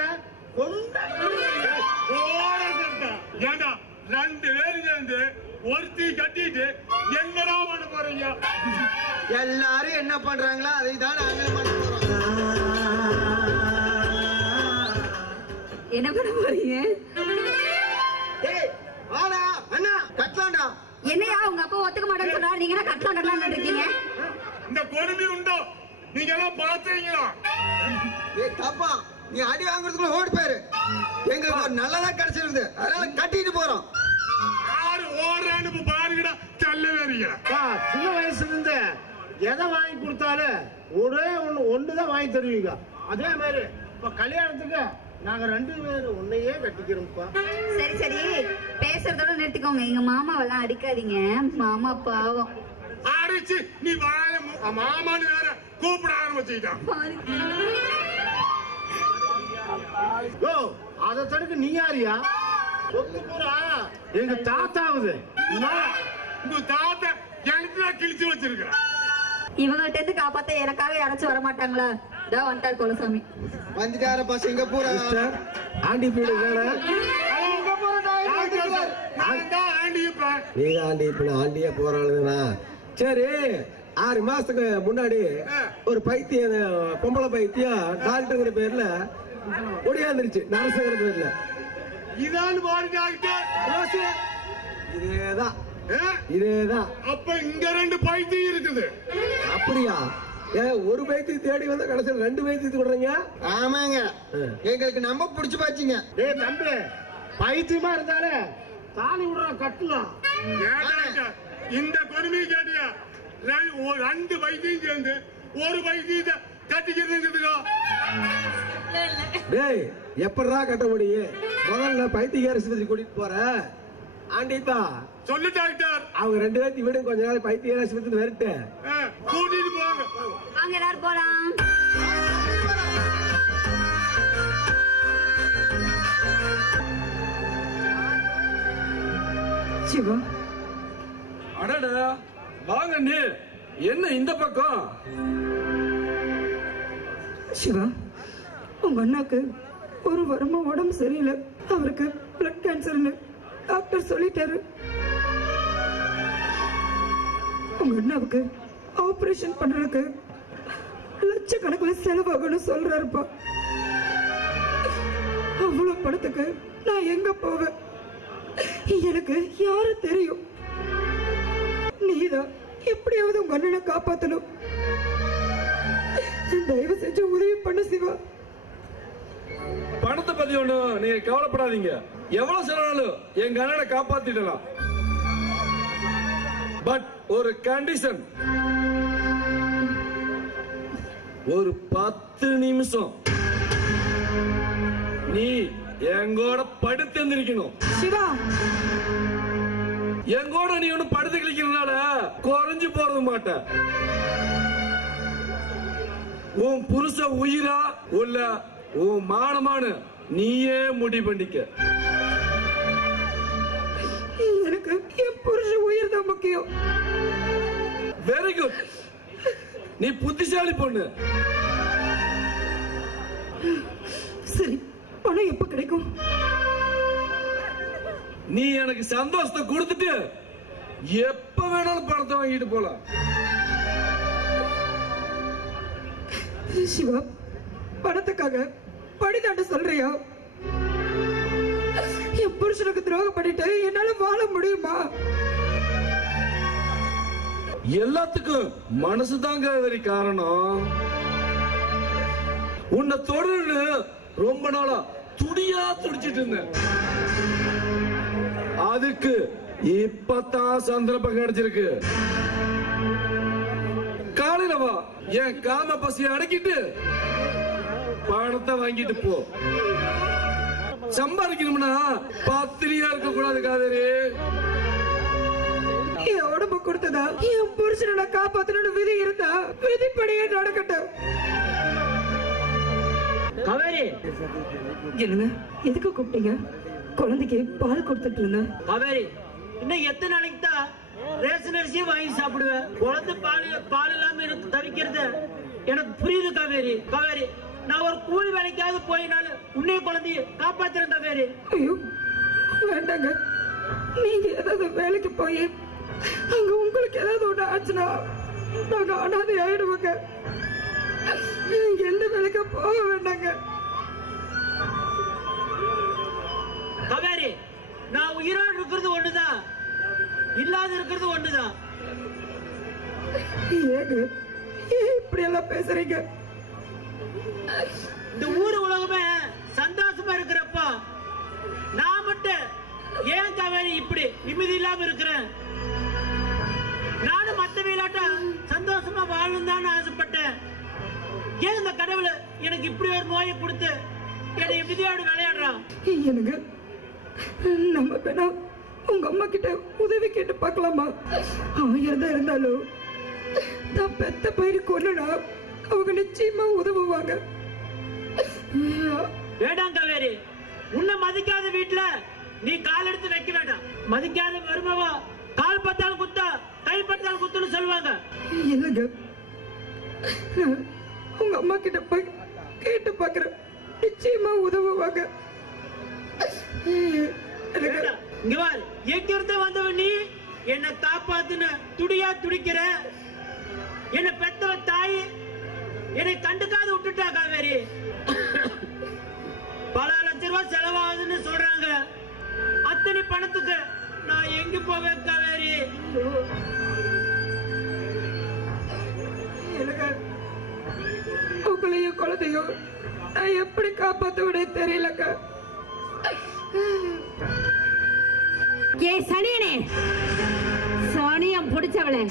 ஏண்டா 2 பேரும் சேர்ந்து ஒருத்தி கட்டிட்டு என்னடா பண்ண போறீங்க? எல்லாரும் என்ன பண்றாங்களோ அதை தான் நாங்களும் பண்ண போறோம். என்ன பண்ண போறீங்க? கட்டலாம்டா. என்னையா உங்க அப்பா ஒத்துக்க மாட்டேன்னு சொன்னாரு, நீங்க என்ன கட்டலாம் இருக்கீங்க? இந்த கொடுமை உண்டோ நீங்க எல்லாம் பாத்தீங்களா? தப்பா, நீ அடி வாங்குறதுக்குள்ள ஓடி போயிரு. எங்களுக்கு ஒரு நல்லதா கிடைச்சிருக்குது, அதனால கட்டிட்டு போறோம். யாரு ஓடுறான்னு பாருங்கடா. தள்ள வேறீங்களா? சின்ன வயசுல இருந்து எதை வாங்கி கொடுத்தாலும் ஒரே ஒண்ணுதான் வாங்கி தருவீங்க. அதே மாதிரி இப்ப கல்யாணத்துக்கு நாங்க 2 பேரும் ஒன்னையே கட்டிக்கிறோம்ப்பா. சரி சரி, பேசுறதோட நிறுத்திக்கோங்க. எங்க மாமாவெல்லாம் அடிக்காதீங்க, மாமா பாவம். அடிச்சு நீ வாய மாமான்னு வேற கூப்பிட ஆரம்பிச்சுட்டான். அதை தடுக்க நீ யாரியா? சொத்து பூரா எங்க தாத்தாவுது. உங்க தாத்தா எனக்கு கிழிச்சு வச்சிருக்க. இவங்கள்ட்ட இருந்து காப்பாத்த எனக்காக யாராச்சும் வர மாட்டாங்களா? இதோ வந்துட்டார் கோலசாமி. வந்துட்டாரப்பா சிங்கப்பூர் ஆண்டி வீடு ஆண்டியா போறாளுங்கண்ணா. சரி, 6 மாசத்துக்கு முன்னாடி ஒரு பைத்தியம், பொம்பளை பைத்தியம் டாக்டருங்கிற பேர்ல ஒடியாந்துருச்சு, நரசங்கிற பேர்ல. இதேதான். அப்ப இங்க 2 பைத்தியம் இருக்குது. அப்படியா? ஒரு பைத்தியம் தேடி வந்தா கடைசியில் 2 பைத்தியத்துக்கு விடுறீங்க? ஆமாங்க, எங்களுக்கு நம்ம புடிச்சு பாச்சுங்க. தம்பி, பைத்தியமா இருந்தாலே தாலி விடுற கட்டலாம். இந்த கொடுமையை கேட்டியா? 2 பைத்தியம் சேர்ந்து ஒரு பைத்தியத்தை கட்டிக்கிறதுக்கா? டேய், எப்படா கட்ட முடியும்? முதல்ல பைத்தியக்கார ஆஸ்பத்திரி கூட்டிட்டு போற. ஆண்டிப்பா சொல்லு டாக்டர், அவங்க 2 பேர்த்தையும் விட கொஞ்ச நாள் பைத்தியக்கார ஆஸ்பத்திரி வரட்டு. கூட்டிட்டு போவாங்க. வாங்க எல்லாரும் போலாம். சிவா, அடடா வாங்க நீ. என்ன இந்த பக்கம்? சிவா, உங்க அண்ணாக்கு ஒரு வாரமா உடம்பு சரியில்லை. அவருக்கு பிளட் கேன்சர்னு டாக்டர் சொல்லிட்டாரு. உங்க அண்ணாவுக்கு ஆபரேஷன் பண்றதுக்கு லட்சக்கணக்கில் செலவாகும்னு சொல்றாருப்பா. அவ்வளவு பணத்துக்கு நான் எங்க போவேன்? எனக்கு யாரு தெரியும்? நீதான் எப்படியாவது உங்க அண்ணனை காப்பாத்தணும். தயவு செஞ்சு உதவி பண்ண சிவா. பணத்தை பத்தி ஒண்ணும் நீங்க கவலைப்படாதீங்க. எவ்வளவு செலவாலும் எங்க அண்ணனை காப்பாத்திடலாம். பட் ஒரு கண்டிஷன், ஒரு 10 நிமிஷம் நீ எங்கூட படுத்து எந்திரிக்கணும். சிவா, எங்கூட நீ ஒண்ணு படுத்து கிளிக்கிறதுனால குறைஞ்சு போறது மாட்ட. உன் புருஷ உயிரா உள்ள உன் மானமான நீயே முடிவு பண்ணிக்க. எனக்கு என் புருஷ உயிர் தான் முக்கியம். வெரி குட், நீ புத்திசாலி பொண்ணு. சரி, பணம் எப்ப கிடைக்கும்? நீ எனக்கு சந்தோஷத்தை கொடுத்துட்டு எப்ப வேணாலும் பணத்தை வாங்கிட்டு போலாம். சிவா, பணத்துக்காக படிதாண்ட சொல்றியா? என் புருஷனுக்கு துரோகம் பண்ணிட்டு என்னால வாழ முடியுமா? எல்லாத்துக்கும் மனசுதாங்க காரணம். உன்னை தொடர்ந்து ரொம்ப நாளா துடியா துடிச்சிட்டு இருந்தேன். அதுக்கு இப்பதான் சந்தர்ப்பம் கிடைச்சிருக்கு. காலையில வா, என் காம பசியை அடக்கிட்டு பணத்தை வாங்கிட்டு போ. சம்பாதிக்கணும்னா பத்திரியா இருக்க கூடாது காவேரி. என் உடம்பு கொடுத்ததா என் புருஷனை காப்பாத்தணும்னு விதி இருந்தா விதிப்படியே நடக்கட்டும். காவேரி, என்னங்க, எதுக்கு கூப்பிட்டீங்க? குழந்தைக்கு பால் கொடுத்துட்டு இருந்தேன். காவேரி, இன்னும் எத்தனை நாளைக்கு தான் ரேஷன் அரிசியை வாங்கி சாப்பிடுவேன்? குழந்தை பால் இல்லாம எனக்கு தவிக்கிறது எனக்கு புரியுது காவேரி. காவேரி, நான் ஒரு கூலி வேலைக்காவது போயினாலும் உன்னைய குழந்தைய காப்பாத்துறேன் காவேரி. ஐயோ வேண்டாங்க, நீங்க ஏதாவது வேலைக்கு போய் அங்க உங்களுக்கு ஏதாவது ஒண்ணு ஆச்சுன்னா நாங்க அனாதை ஆயிடுவாங்க. எந்த வேலைக்கு போக வேண்டாங்க. காவேரி, நான் உயிரோடு இருக்கிறது ஒண்ணுதான், இல்லாத இருக்கிறது ஒண்ணுதான். ஏங்க ஏன் இப்படி எல்லாம் பேசுறீங்க? இந்த ஊரு உலகமே சந்தோஷமா இருக்கிறப்ப நான் மட்டும் ஏன் காவேரி இப்படி நிம்மதி இல்லாம இருக்கிறேன்? நானும் மத்த வீலாட்டம் சந்தோஷமா வாழணும் தான் ஆசைப்பட்டேன். ஏன் இந்த கடவுள் எனக்கு இப்படி ஒரு நோயை கொடுத்து என்னை விதியோடு விளையாடுறான்? எனக்கு நம்ம வேணா உங்க அம்மா கிட்ட உதவி கேட்டு பார்க்கலாமா? 1000 தான் இருந்தாலும் நான் பெத்த பயிர் கொல்லனா அவங்க நிச்சயமா உதவுவாங்க. வேண்டாம் காவேரி, உன்னை மதிக்காத வீட்டுல நீ கால் எடுத்து வைக்க வேண்டாம். மதிக்காத வருமாவா கால் பத்தாலும் குத்தா கை பத்தாலும் குத்துன்னு சொல்லுவாங்க. இல்லைங்க, உங்க அம்மா கிட்ட போய் கேட்டு பார்க்கிறேன், நிச்சயமா உதவுவாங்க. இங்க பாரு, எங்க இருந்து வந்தவன் நீ என்னை காப்பாத்துன துடியா துடிக்கிற. என்னை பெத்தவ தாய் என்னை கண்டுக்காத விட்டுட்டா காவேரி. பல லட்சம் ரூபாய் செலவாகுதுன்னு சொல்றாங்க. அத்தனை பணத்துக்கு நான் எங்க போவேன் காவேரி? உங்களையும் குழந்தையும் நான் எப்படி காப்பாத்த தெரியலக்கா. ஏ சனியனே, சனியம் பிடிச்சவளே,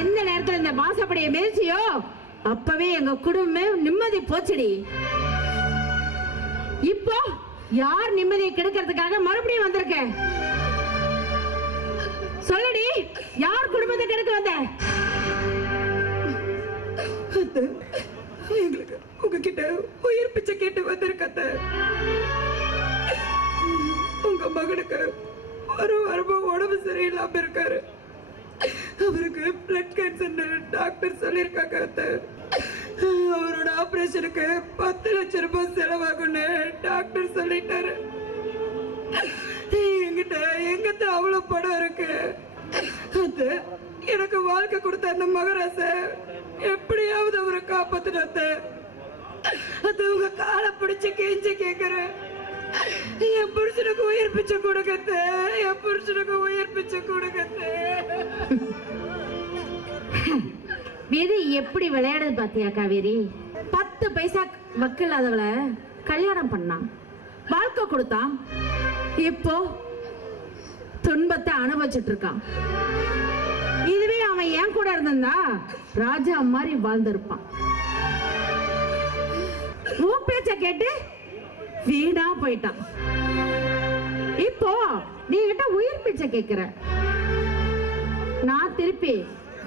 எந்த நேரத்துல இந்த வாசப்படியை மிதிச்சியோ அப்பவே எங்க குடும்பம் நிம்மதி போச்சுடி. இப்போ யார் நிம்மதியை கெடுக்கிறதுக்காக மறுபடியும் வந்திருக்க? சொல்லுடி, யார் குடும்பத்தை கெடுக்க வந்த? எங்களுக்கு உங்ககிட்ட உயிர் பிச்சை கேட்டு வந்திருக்கத்த. உங்க மகனுக்கு ஒரு வாரமா உடம்பு சரியில்லாம இருக்காரு. அவருக்கு பிளட் கேன்சர் டாக்டர் சொல்லிருக்காங்க. அவரோட ஆபரேஷனுக்கு 10 லட்சம் ரூபாய் செலவாகும்னு டாக்டர் சொல்லிட்டாரு. வாழ்க்கை கொடுத்த அந்த மகராச எப்படியாவது அவரை காப்பாத்தினத்த அது உங்க காலை பிடிச்சு கெஞ்சி கேக்குறேன். என் புருஷனுக்கு உயிர் பிச்சை கொடுக்கத்த, என் புருஷனுக்கு உயிர் பிச்சை கொடுக்கத்த. விதி எப்படி விளையாடுது பாத்தியா காவேரி? 10 பைசா வக்கில்லாதவளை கல்யாணம் பண்ணான், வாழ்க்கை கொடுத்தான். இப்போ துன்பத்தை அனுபவிச்சுட்டு இருக்கான். இதுவே அவன் என் கூட இருந்தா ராஜா மாதிரி வாழ்ந்திருப்பான். உன் பேச்ச கேட்டு வீணா போயிட்டான். இப்போ நீ கிட்ட உயிர் பிச்சை கேக்குற, நான் திருப்பி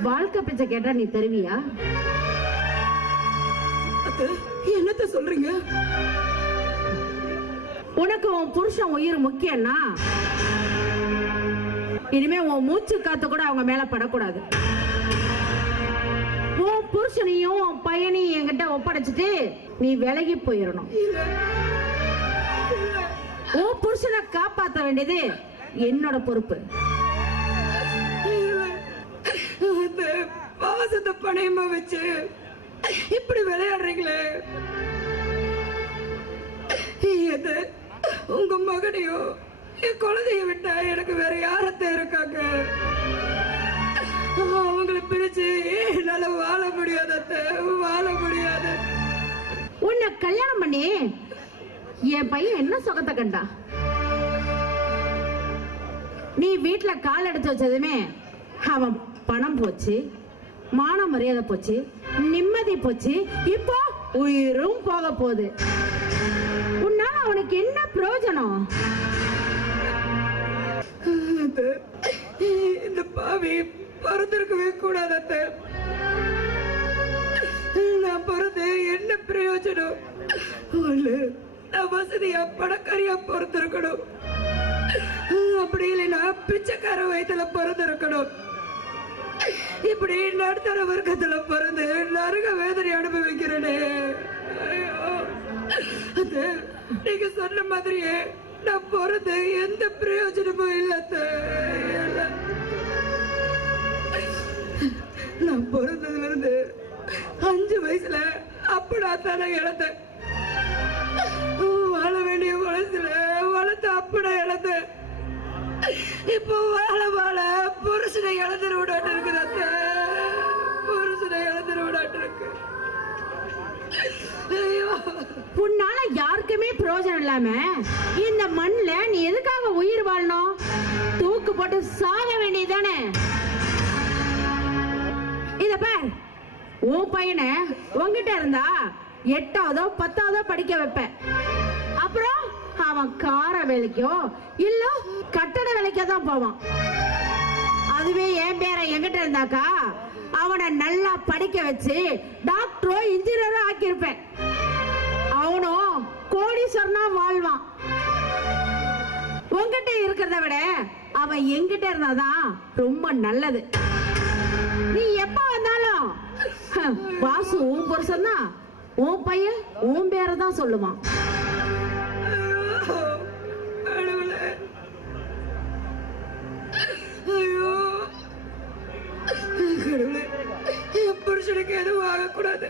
வாழ்க்கை பிச்சை கேட்டா நீ தருவியா? என்னத்த சொல்றீங்க? உனக்கு உன் புருஷன் உயிர் முக்கியம்னா இனிமே உன் மூச்சு காத்து கூட அவங்க மேல படக்கூடாது. உன் புருஷனையும் உன் பையனையும் என்கிட்ட ஒப்படைச்சிட்டு நீ விலகி போயிடணும். உன் புருஷனை காப்பாற்ற வேண்டியது என்னோட பொறுப்பு. பாசத்தை பணையமா வச்சு இப்படி விளையாடுறீங்களே. உங்க மகனையும் என் குழந்தைய விட்டா எனக்கு வேற யாரத்த இருக்காங்க? அவங்களை பிரிச்சு என்னால வாழ முடியாத, வாழ முடியாது. உன்னை கல்யாணம் பண்ணி என் பையன் என்ன சுகத்தை கண்டா? நீ வீட்டுல கால் எடுத்து வச்சதுமே அவன் பணம் போச்சு, மான மரியாதை போச்சு, நிம்மதி போச்சு, இப்போ உயிரும் போக போகுது. உன்னால அவனுக்கு என்ன பிரயோஜனம்? இந்த பாவி பிறந்திருக்கவே கூடாத. நான் பிறந்து என்ன பிரயோஜனம்? நான் வசதியா பணக்காரியா பிறந்திருக்கணும், அப்படி இல்லைன்னா பிச்சைக்கார வயத்துல பிறந்திருக்கணும். இப்படி நடுத்தர வர்க்கத்துல பிறந்து நரக வேதனை அனுபவிக்கிறேனே. அது நீங்க சொன்ன மாதிரியே நான் பிறந்து எந்த பிரயோஜனமும் இல்லத்த. நான் பிறந்ததுல இருந்து 5 வயசுல அப்படாத்தான இழந்தேன். வாழ வேண்டிய வயசுல வளர்த்த அப்படா இழந்தேன். இப்போ வாழ வாழ புருஷனை இழந்துரு விடாட்டு இருக்குது. புருஷனை இழந்துரு விடாட்டு இருக்கு. உன்னால யாருக்குமே பிரயோஜனம் இல்லாம இந்த மண்ணுல நீ எதுக்காக உயிர் வாழணும்? தூக்கு போட்டு சாக வேண்டியதானே. இத பார், உன் பையனை உங்ககிட்ட இருந்தா 8ஆவதோ 10ஆவதோ படிக்க வைப்பேன். அப்புறம் அவன் கார வேலைக்கோ இல்ல கட்டட வேலைக்கோ தான் போவான். அதுவே என் பேரை என்கிட்ட இருந்தாக்கா அவனை நல்லா படிக்க வச்சு டாக்டரோ இன்ஜினியரோ ஆக்கியிருப்பேன். அவனும் கோடீஸ்வரனா வாழ்வான். உங்ககிட்ட இருக்கிறத விட அவன் என்கிட்ட இருந்தாதான் ரொம்ப நல்லது. நீ எப்ப வந்தாலும் வாசு உன் புருஷன் தான், உன் பையன் உன் பேரை தான் சொல்லுவான். என் புருஷனுக்கு எதுவும் ஆகக்கூடாது.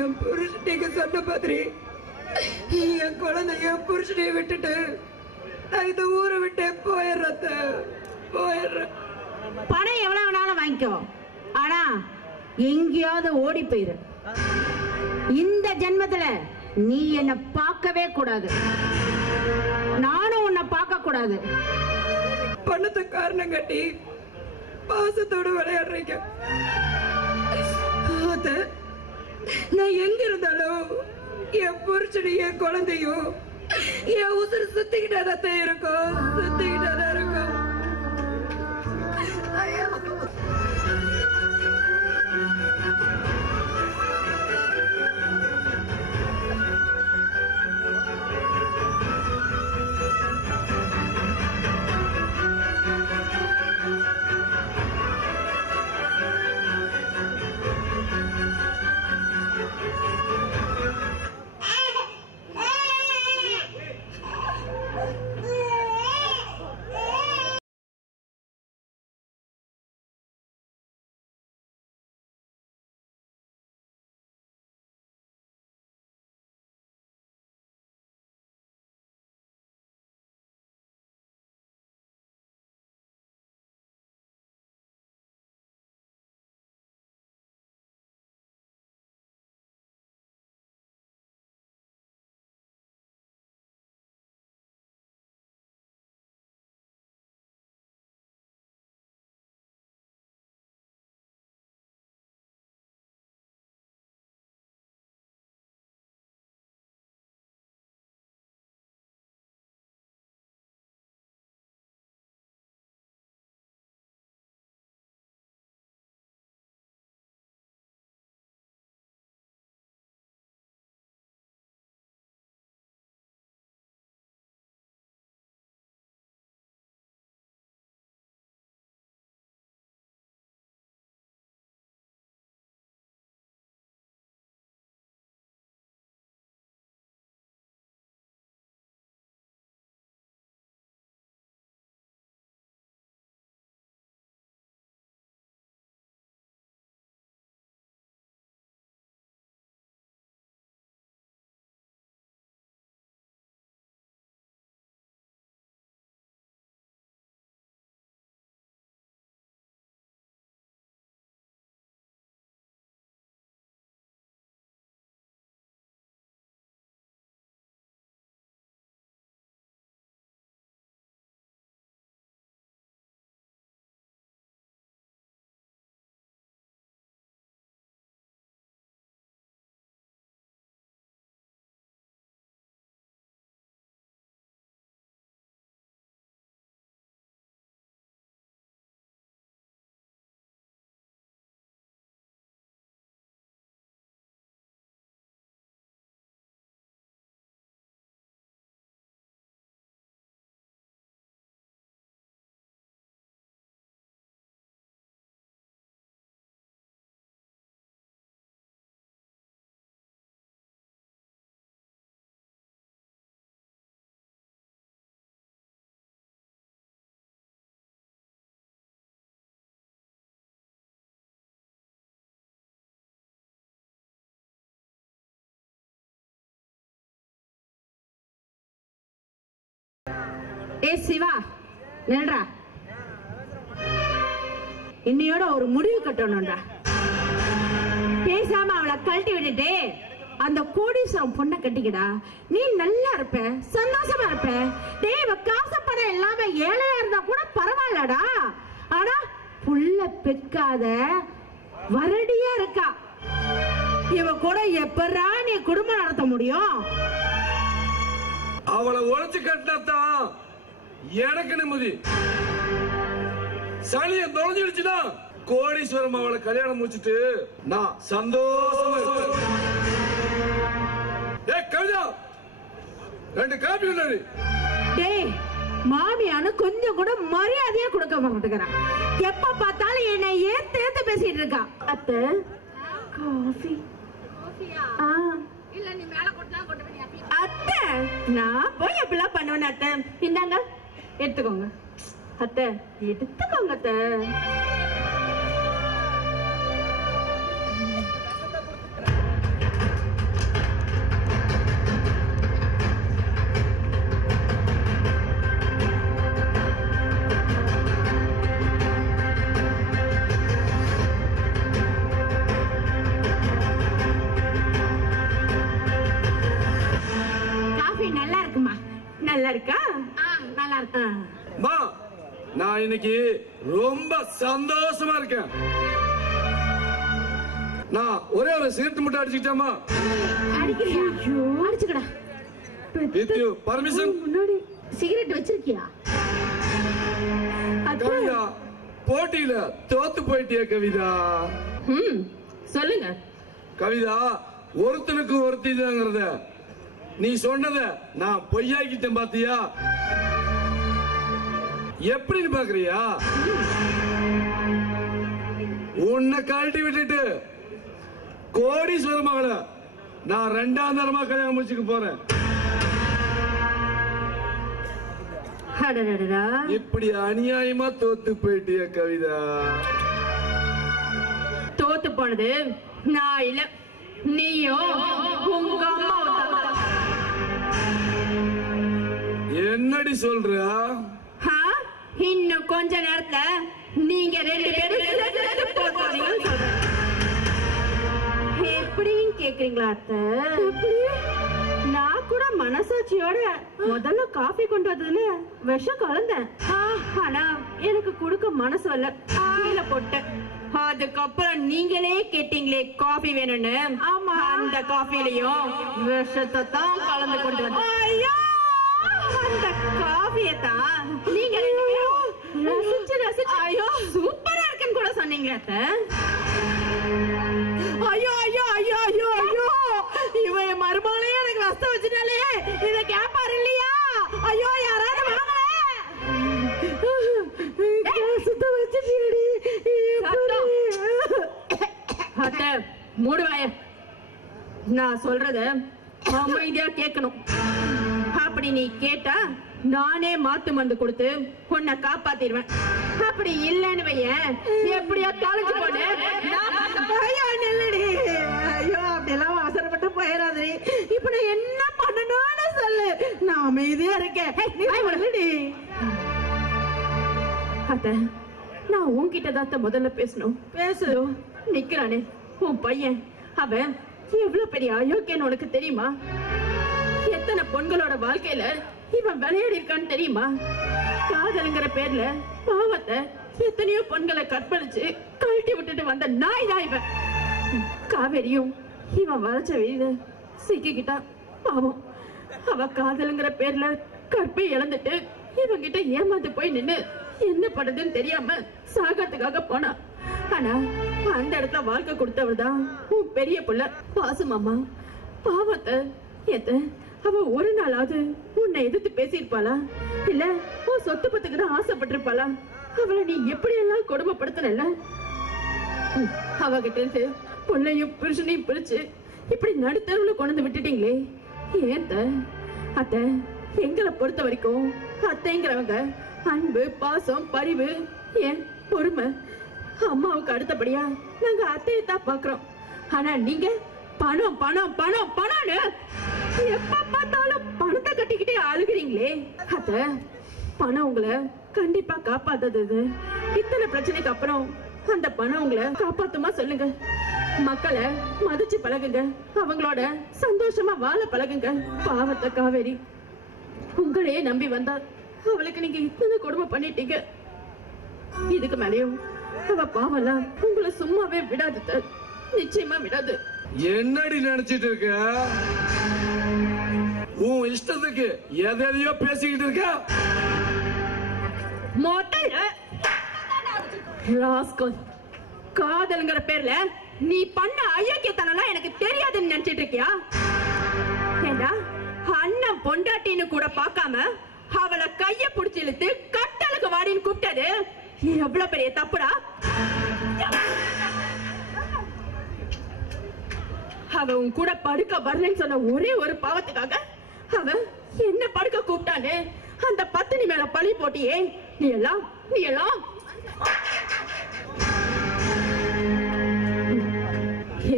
என் புருஷன் நீங்க சொன்ன மாதிரி என் குழந்தை என் புருஷனைய விட்டுட்டு நான் இந்த ஊரை விட்டு போயிடுறேன். பணம் எவ்வளவு வேணாலும் வாங்கிக்கோ, ஆனா எங்கேயாவது ஓடி போயிரு. இந்த ஜென்மத்துல நீ என்ன பார்க்கவே கூடாது, நானும் உன்னை பார்க்க கூடாது. பணத்தை காரணம் கட்டி பாசத்தோட விளையாடுறீங்க. நான் எங்க இருந்தாலும் என் புருஷனையும் என் குழந்தையும் என் உசுறு சுத்திக்கிட்டாதான் இருக்கும், சுத்திக்கிட்டாதான் இருக்கும். ஏ சிவா நில்றா, இன்னையோட ஒரு முடிவு கட்டணும்டா. பேசாம அவளை கழட்டி விட்டுட்டு அந்த கோடீஸ்வரம் பொண்ணை கட்டிக்கடா. நீ நல்லா இருப்ப, சந்தோஷமா இருப்ப. டேய், இவ காசு பணம் இல்லாம ஏழையா இருந்தா கூட பரவாயில்லடா. ஆனா புள்ள பெக்காத வரடியா இருக்கா. இவ கூட எப்படா நீ குடும்பம் நடத்த முடியும்? அவளை உழைச்சு கட்டினாத்தான் எனக்கு நிம்மதி. சனிய தொலைஞ்சிடுச்சுன்னா கோடீஸ்வரம் அவளை கல்யாணம் முடிச்சிட்டு நான் சந்தோஷமா இருப்பேன். கவிதா, 2 காப்பி உள்ளது. டேய், மாமியானு கொஞ்சம் கூட மரியாதையா கொடுக்க மாட்டேங்கிறான். எப்ப பார்த்தாலும் என்னை ஏத்து பேசிட்டு இருக்கா. அத்தை, காஃபி. அத்தை, நான் போய் எப்படிலாம் பண்ணுவேன் அத்தை. இந்தாங்க எடுத்துக்கோங்க அத்தை, எடுத்துக்கோங்க அத்தை. நல்லா இருக்கா? நல்லா இருக்கா? நான் இன்னைக்கு ரொம்ப சந்தோஷமா இருக்கேன். நான் ஒரே ஒரு சிகரெட் மட்டும் அடிச்சுக்கிட்டாமா? அடிக்கிறியா? அடிச்சுக்கடா. With you permission. முன்னாடி சிகரெட் வச்சிருக்கியா? கவிதா, போட்டியில தோத்து போயிட்டிய கவிதா. சொல்லுங்க கவிதா. ஒருத்தனுக்கு ஒருத்தி தாங்கிறத நீ சொன்னத நான் பொய்யாக்கிட்டேன் பாத்தியா? எப்படின்னு பாக்குறியா? உன்னை கழட்டி விட்டுட்டு கோடீஸ்வரம் மகளை நான் 2ஆம் தரமா கல்யாணம் முடிச்சுக்க போறேன். இப்படி அநியாயமா தோத்து போயிட்டிய கவிதா. தோத்து போனது நான் இல்ல, நீயோ உங்க அம்மா. என்னடி சொல்ற? இன்னும் கொஞ்ச நேரத்துல நீங்க 2 பேரும் எப்படின்னு கேக்குறீங்களா அத்தை? நான் கூட மனசாட்சியோட முதல்ல காஃபி கொண்டு வந்ததுல விஷம் கலந்தேன். ஆனா எனக்கு கொடுக்க மனசு வரல, கீழே போட்டேன். அதுக்கப்புறம் நீங்களே கேட்டீங்களே காஃபி வேணும்னு. ஆமா, அந்த காஃபிலையும் விஷத்தை தான் கலந்து கொண்டு வந்தேன். அந்த காஃபியை தான் நீங்க ரசிச்சு ஐயோ சூப்பரா இருக்குன்னு கூட சொன்னீங்களே அத்தை. ஐயோ ஐயோ ஐயோ ஐயோ ஐயோ, இவன் என் மருமகளே எனக்கு ரசம் வச்சுட்டாலே, இத கேப்பாரு இல்லையா? ஐயோ, யாராவது வாங்க. அத்தை, மூடுவாய. நான் சொல்றத அமைதியா கேட்கணும். அப்படி நீ கேட்டா நானே மாத்து மருந்து கொடுத்து உன்னை காப்பாத்திடுவேன். அப்படி இல்லன்னு வையேன், எப்படியா காலேஜ் போன. ஐயோ நெல்லடி, ஐயோ அப்படியெல்லாம் அவசரப்பட்டு போயிடாதே. இப்ப நான் என்ன பண்ணணும்னு சொல்லு, நான் அமைதியா இருக்கேன். அத்தை, நான் உன்கிட்ட தான் முதல்ல பேசணும். பேசு. நிக்கிறானே உன் பையன், அவன் எவ்வளவு பெரிய அயோக்கியன்னு உனக்கு தெரியுமா? எத்தனை பொண்களோட வாழ்க்கையில இவன் விளையாடி இருக்கான்னு தெரியுமா? காதலுங்கிற பேர்ல பாவத்தை எத்தனையோ பொண்களை கற்பழிச்சு கழட்டி விட்டுட்டு வந்த நாய் தான் இவன். காவேரியும் இவன் வளைச்ச வீடு சிக்கிக்கிட்டா. பாவம், அவ காதலுங்கிற பேர்ல கற்பை இழந்துட்டு இவங்கிட்ட ஏமாந்து போய் நின்னு என்ன பண்றதுன்னு தெரியாம சாகத்துக்காக போனா. ஆனா அந்த இடத்துல வாழ்க்கை கொடுத்தவர் தான் உன் பெரிய புள்ள பாசுமாமா. பாவத்தை எத்த அவ ஒரு நாளாவது உன்னை எதிர்த்து பேசியிருப்பாளா? இல்ல உன் சொத்து பத்துக்கு தான் ஆசைப்பட்டிருப்பாளா? அவளை நீ எப்படி எல்லாம் கொடுமைப்படுத்தல? அவகிட்ட இருந்து புள்ளையும் புருஷனையும் பிரிச்சு இப்படி நடுத்தருவுல கொண்டு விட்டுட்டீங்களே, ஏன் அத்தை? எங்களை பொறுத்த வரைக்கும் அத்தைங்கிறவங்க அன்பு, பாசம், பரிவு, ஏன் பொறுமை, அம்மாவுக்கு அடுத்தபடியா நாங்க அத்தையை தான் பாக்குறோம். ஆனா நீங்க பணம் பணம் பணம் பணம்னு எப்ப பார்த்தாலும் பணத்தை கட்டிக்கிட்டே அழுகிறீங்களே. அத்தை, பணம் உங்களை கண்டிப்பா காப்பாத்தது. இத்தனை பிரச்சனைக்கு அப்புறம் அந்த பணம் உங்களை காப்பாத்துமா சொல்லுங்க. மக்களை மதிச்சு பழகுங்க, அவங்களோட சந்தோஷமா வாழ பழகுங்க. பாவத்தை காவேரி உங்களையே நம்பி வந்தா அவளுக்கு நீங்க இத்தனை கொடுமை பண்ணிட்டீங்க. இதுக்கு மேலேயும் அவ பாவம்லாம் உங்களை சும்மாவே விடாது, நிச்சயமா விடாது. என்னடி நினைச்சிட்டு இருக்க? உன் இஷ்டத்துக்கு எதையோ பேசிக்கிட்டு இருக்க. காதல்ங்கிற பேர்ல நீ பண்ண அயோக்கியத்தனம் எனக்கு தெரியாதுன்னு நினைச்சிட்டு இருக்கியா? ஏண்டா அண்ணன் பொண்டாட்டின்னு கூட பார்க்காம அவளை கைய புடிச்சு இழுத்து கட்டலுக்கு வாடின்னு கூப்பிட்டது எவ்வளவு பெரிய தப்புடா. அவ உன் கூட படுக்க வரலன்னு சொன்ன ஒரே ஒரு பாவத்துக்காக அவ என்ன படுக்க கூப்பிட்டானே அந்த பத்தினி மேல பழி போட்டியே. நீ எல்லாம்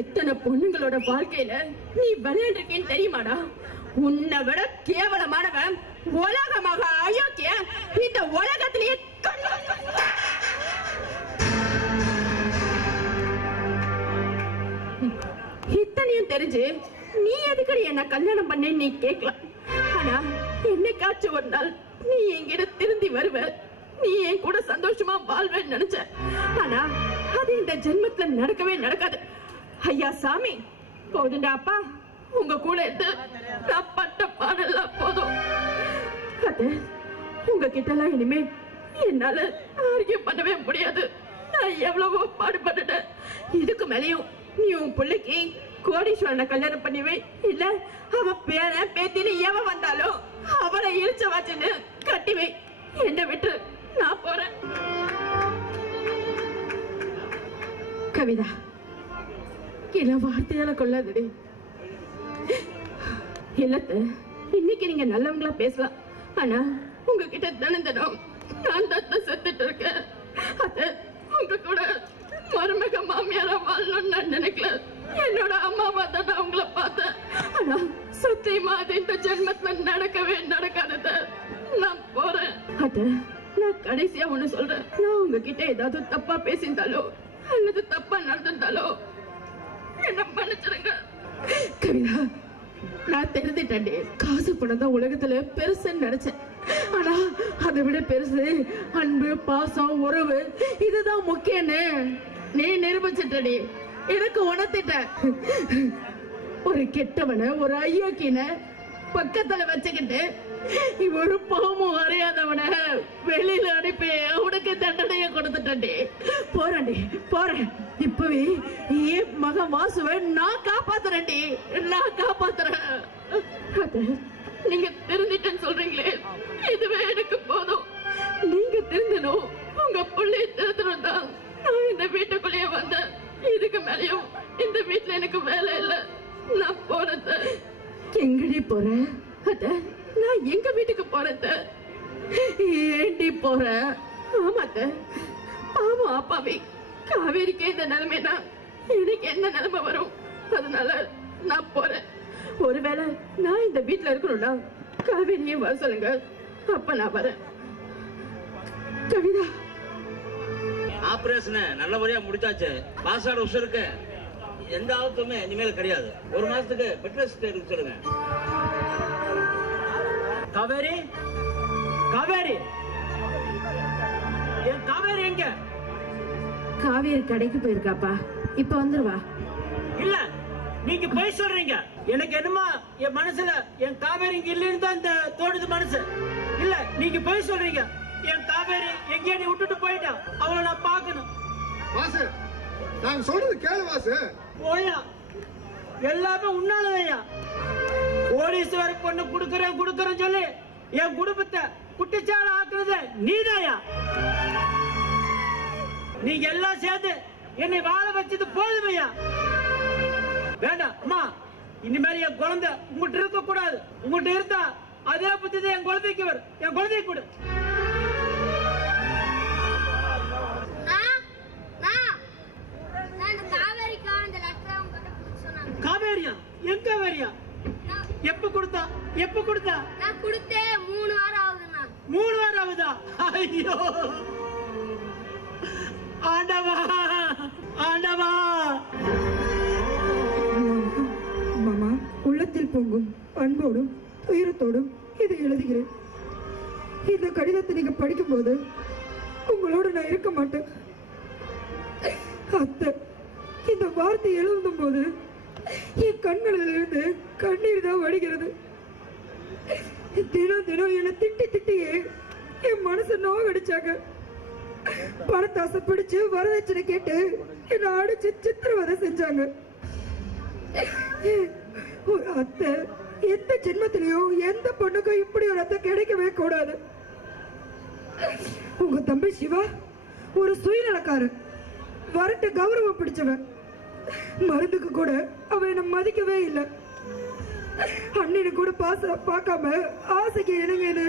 எத்தனை பொண்ணுங்களோட வாழ்க்கையில நீ விளையாண்டிருக்கேன்னு தெரியுமாடா? உன்னை விட கேவலமானவன் உலகமாக அயோக்கிய இந்த உலகத்திலேயே இத்தனையும் தெரிஞ்சு நீ எதுக்கடி என்ன கல்யாணம் பண்ண நீ கேட்கலாம். ஆனா என்னைக்காச்சும் ஒரு நாள் நீ என்கிட்ட திருந்தி வருவ, நீ என் கூட சந்தோஷமா வாழ்வேன்னு நினைச்ச. ஆனா அது இந்த ஜென்மத்துல நடக்கவே நடக்காது. ஐயா சாமி போதுண்டா அப்பா, உங்க கூட இருந்து நான் பட்ட பாடலாம் போதும். அது உங்ககிட்ட எல்லாம் இனிமே என்னால ஆர்கியூ பண்ணவே முடியாது. நான் எவ்வளவோ பாடுபட்டுட்டேன். இதுக்கு மேலேயும் நீ உன் பிள்ளைக்கு கோடீஸ்வரனை கல்யாணம் பண்ணிவே, இல்ல அவ பேர பேத்தின்னு எவ வந்தாலும் அவளை இழிச்ச வச்சுன்னு கட்டிவை. என்ன விட்டு நான் போறேன். கவிதா இல்ல வார்த்தையால கொள்ளாதடி. இல்லத்த இன்னைக்கு நீங்க நல்லவங்களா பேசலாம், ஆனா உங்ககிட்ட தினம் நான் தான் செத்துட்டு இருக்கேன். அத உங்க கூட மருமக மாமியாரா வாழணும்னு நான் நினைக்கல. என்னோட அம்மாவா தான் நான் உங்களை பார்த்தேன். ஆனா சத்தியமா அது இந்த ஜென்மத்துல நடக்கவே நடக்காதத. நான் போறேன். அத நான் கடைசியா ஒண்ணு சொல்றேன். நான் உங்ககிட்ட ஏதாவது தப்பா பேசியிருந்தாலோ அல்லது தப்பா நடந்திருந்தாலோ என்ன மன்னிச்சிருங்க. கவிதா நான் தெரிஞ்சிட்டேன். காசு பணம் தான் உலகத்துல பெருசுன்னு நினைச்சேன். ஆனா அதை விட பெருசு அன்பு, பாசம், உறவு, இதுதான் முக்கியம்னு நீ நிரூபிச்சிட்டடி. எனக்கு உணர்த்திட்ட. ஒரு கெட்டவன ஒரு ஐயோக்கின பக்கத்துல வச்சுக்கிட்டு ஒரு பாவமும் அறியாதவன வெளியில அனுப்பி அவனுக்கு தண்டனைய கொடுத்துட்டே. போறேன்டி போறேன். இப்பவே என் மகன் வாசுவை நான் காப்பாத்துறேன்டி, நான் காப்பாத்துறேன். நீங்க திருந்திட்டேன்னு சொல்றீங்களே, இதுவே எனக்கு போதும். நீங்க திருந்தணும், உங்க பிள்ளைய திருந்தணும் தான் நான் இந்த வீட்டுக்குள்ளேயே வந்தேன். இதுக்கு மேலேயும் இந்த வீட்டுல எனக்கு வேலை இல்லை. நான் போறத எங்கடி போறேன்? அத நான் எங்க வீட்டுக்கு போறத ஏண்டி போறேன்? ஆமாத்த ஆமா அப்பாவி காவேரிக்கே இந்த நிலைமைனா எனக்கு என்ன நிலைமை வரும்? அதனால நான் போறேன். ஒருவேளை நான் இந்த வீட்டுல இருக்கணும்னா காவேரியே வர சொல்லுங்க, அப்ப நான் வரேன். கவிதா ஆபரேஷன் நல்லபடியா முடிச்சாச்சு. பாசாட உசுருக்கு எந்த ஆபத்துமே இனிமேல் கிடையாது. ஒரு மாசத்துக்கு பெட் ரெஸ்ட் எடுக்க சொல்லுங்க. காவேரி காவேரி என் காவேரி எங்க? காவேரி கடைக்கு போயிருக்காப்பா, இப்ப வந்துருவா. இல்ல நீங்க போய் சொல்றீங்க. எனக்கு என்னமா என் மனசுல என் காவேரி இங்க இல்லைன்னு தான் இந்த தோணுது மனசு. இல்ல நீங்க போய் சொல்றீங்க. என் காவேரி எங்கேயா நீ விட்டுட்டு போயிட்டா, அவளை நான் பார்க்கணும். வாசு நாங்க சொல்றது கேளு வாசு. போயா எல்லாமே உன்னாலதையா. கோடீஸ்வர பொண்ணு குடுக்கறேன்னு சொல்லி என் குடும்பத்தை குட்டிச்சால ஆக்குறது நீதாயா. நீங்க எல்லாம் சேர்ந்து என்னை வாழ வச்சது போதுமையா. வேண்டாம் அம்மா, இனிமேல் என் குழந்தை உங்ககிட்ட இருக்க கூடாது. உங்ககிட்ட இருந்தா அதே புத்தி என் குழந்தைக்கு வரும். என் குழந்தைய கொடு. காவேரியா? என் காவேரியா? எப்ப கொடுத்தா? நான் கொடுத்தே 3 வாரம் ஆகுதுண்ணா. 3 வாரம் ஆகுதா? ஐயோ ஆண்டவா ஆண்டவா. மாமா, உள்ளத்தில் பொங்கும் அன்போடும் துயரத்தோடும் இதை எழுதுகிறேன். இந்த கடிதத்தை நீங்க படிக்கும் போது உங்களோட நான் இருக்க மாட்டேன். அத்தை, இந்த வார்த்தை எழுதும் போது என் கண்களில் இருந்து கண்ணீர் தான் வடிகிறது. தினம் தினம் என்னை திட்டி திட்டியே என் மனசை நோகடிச்சாங்க. பணத்தாசை பிடிச்சு வரதட்சணை கேட்டு என்னை அடிச்சு சித்திரவதை செஞ்சாங்க. ஒரு அத்தை எந்த ஜென்மத்திலையும் எந்த பொண்ணுக்கும் இப்படி ஒரு அத்தை கிடைக்கவே கூடாது. உங்க தம்பி சிவா ஒரு சுயநலக்காரன், வரட்டு கௌரவம் பிடிச்சவன். மருந்துக்கு கூட அவன் என்ன மதிக்கவே இல்லை. அண்ணனு கூட பார்க்காம ஆசைக்கு இணங்கன்னு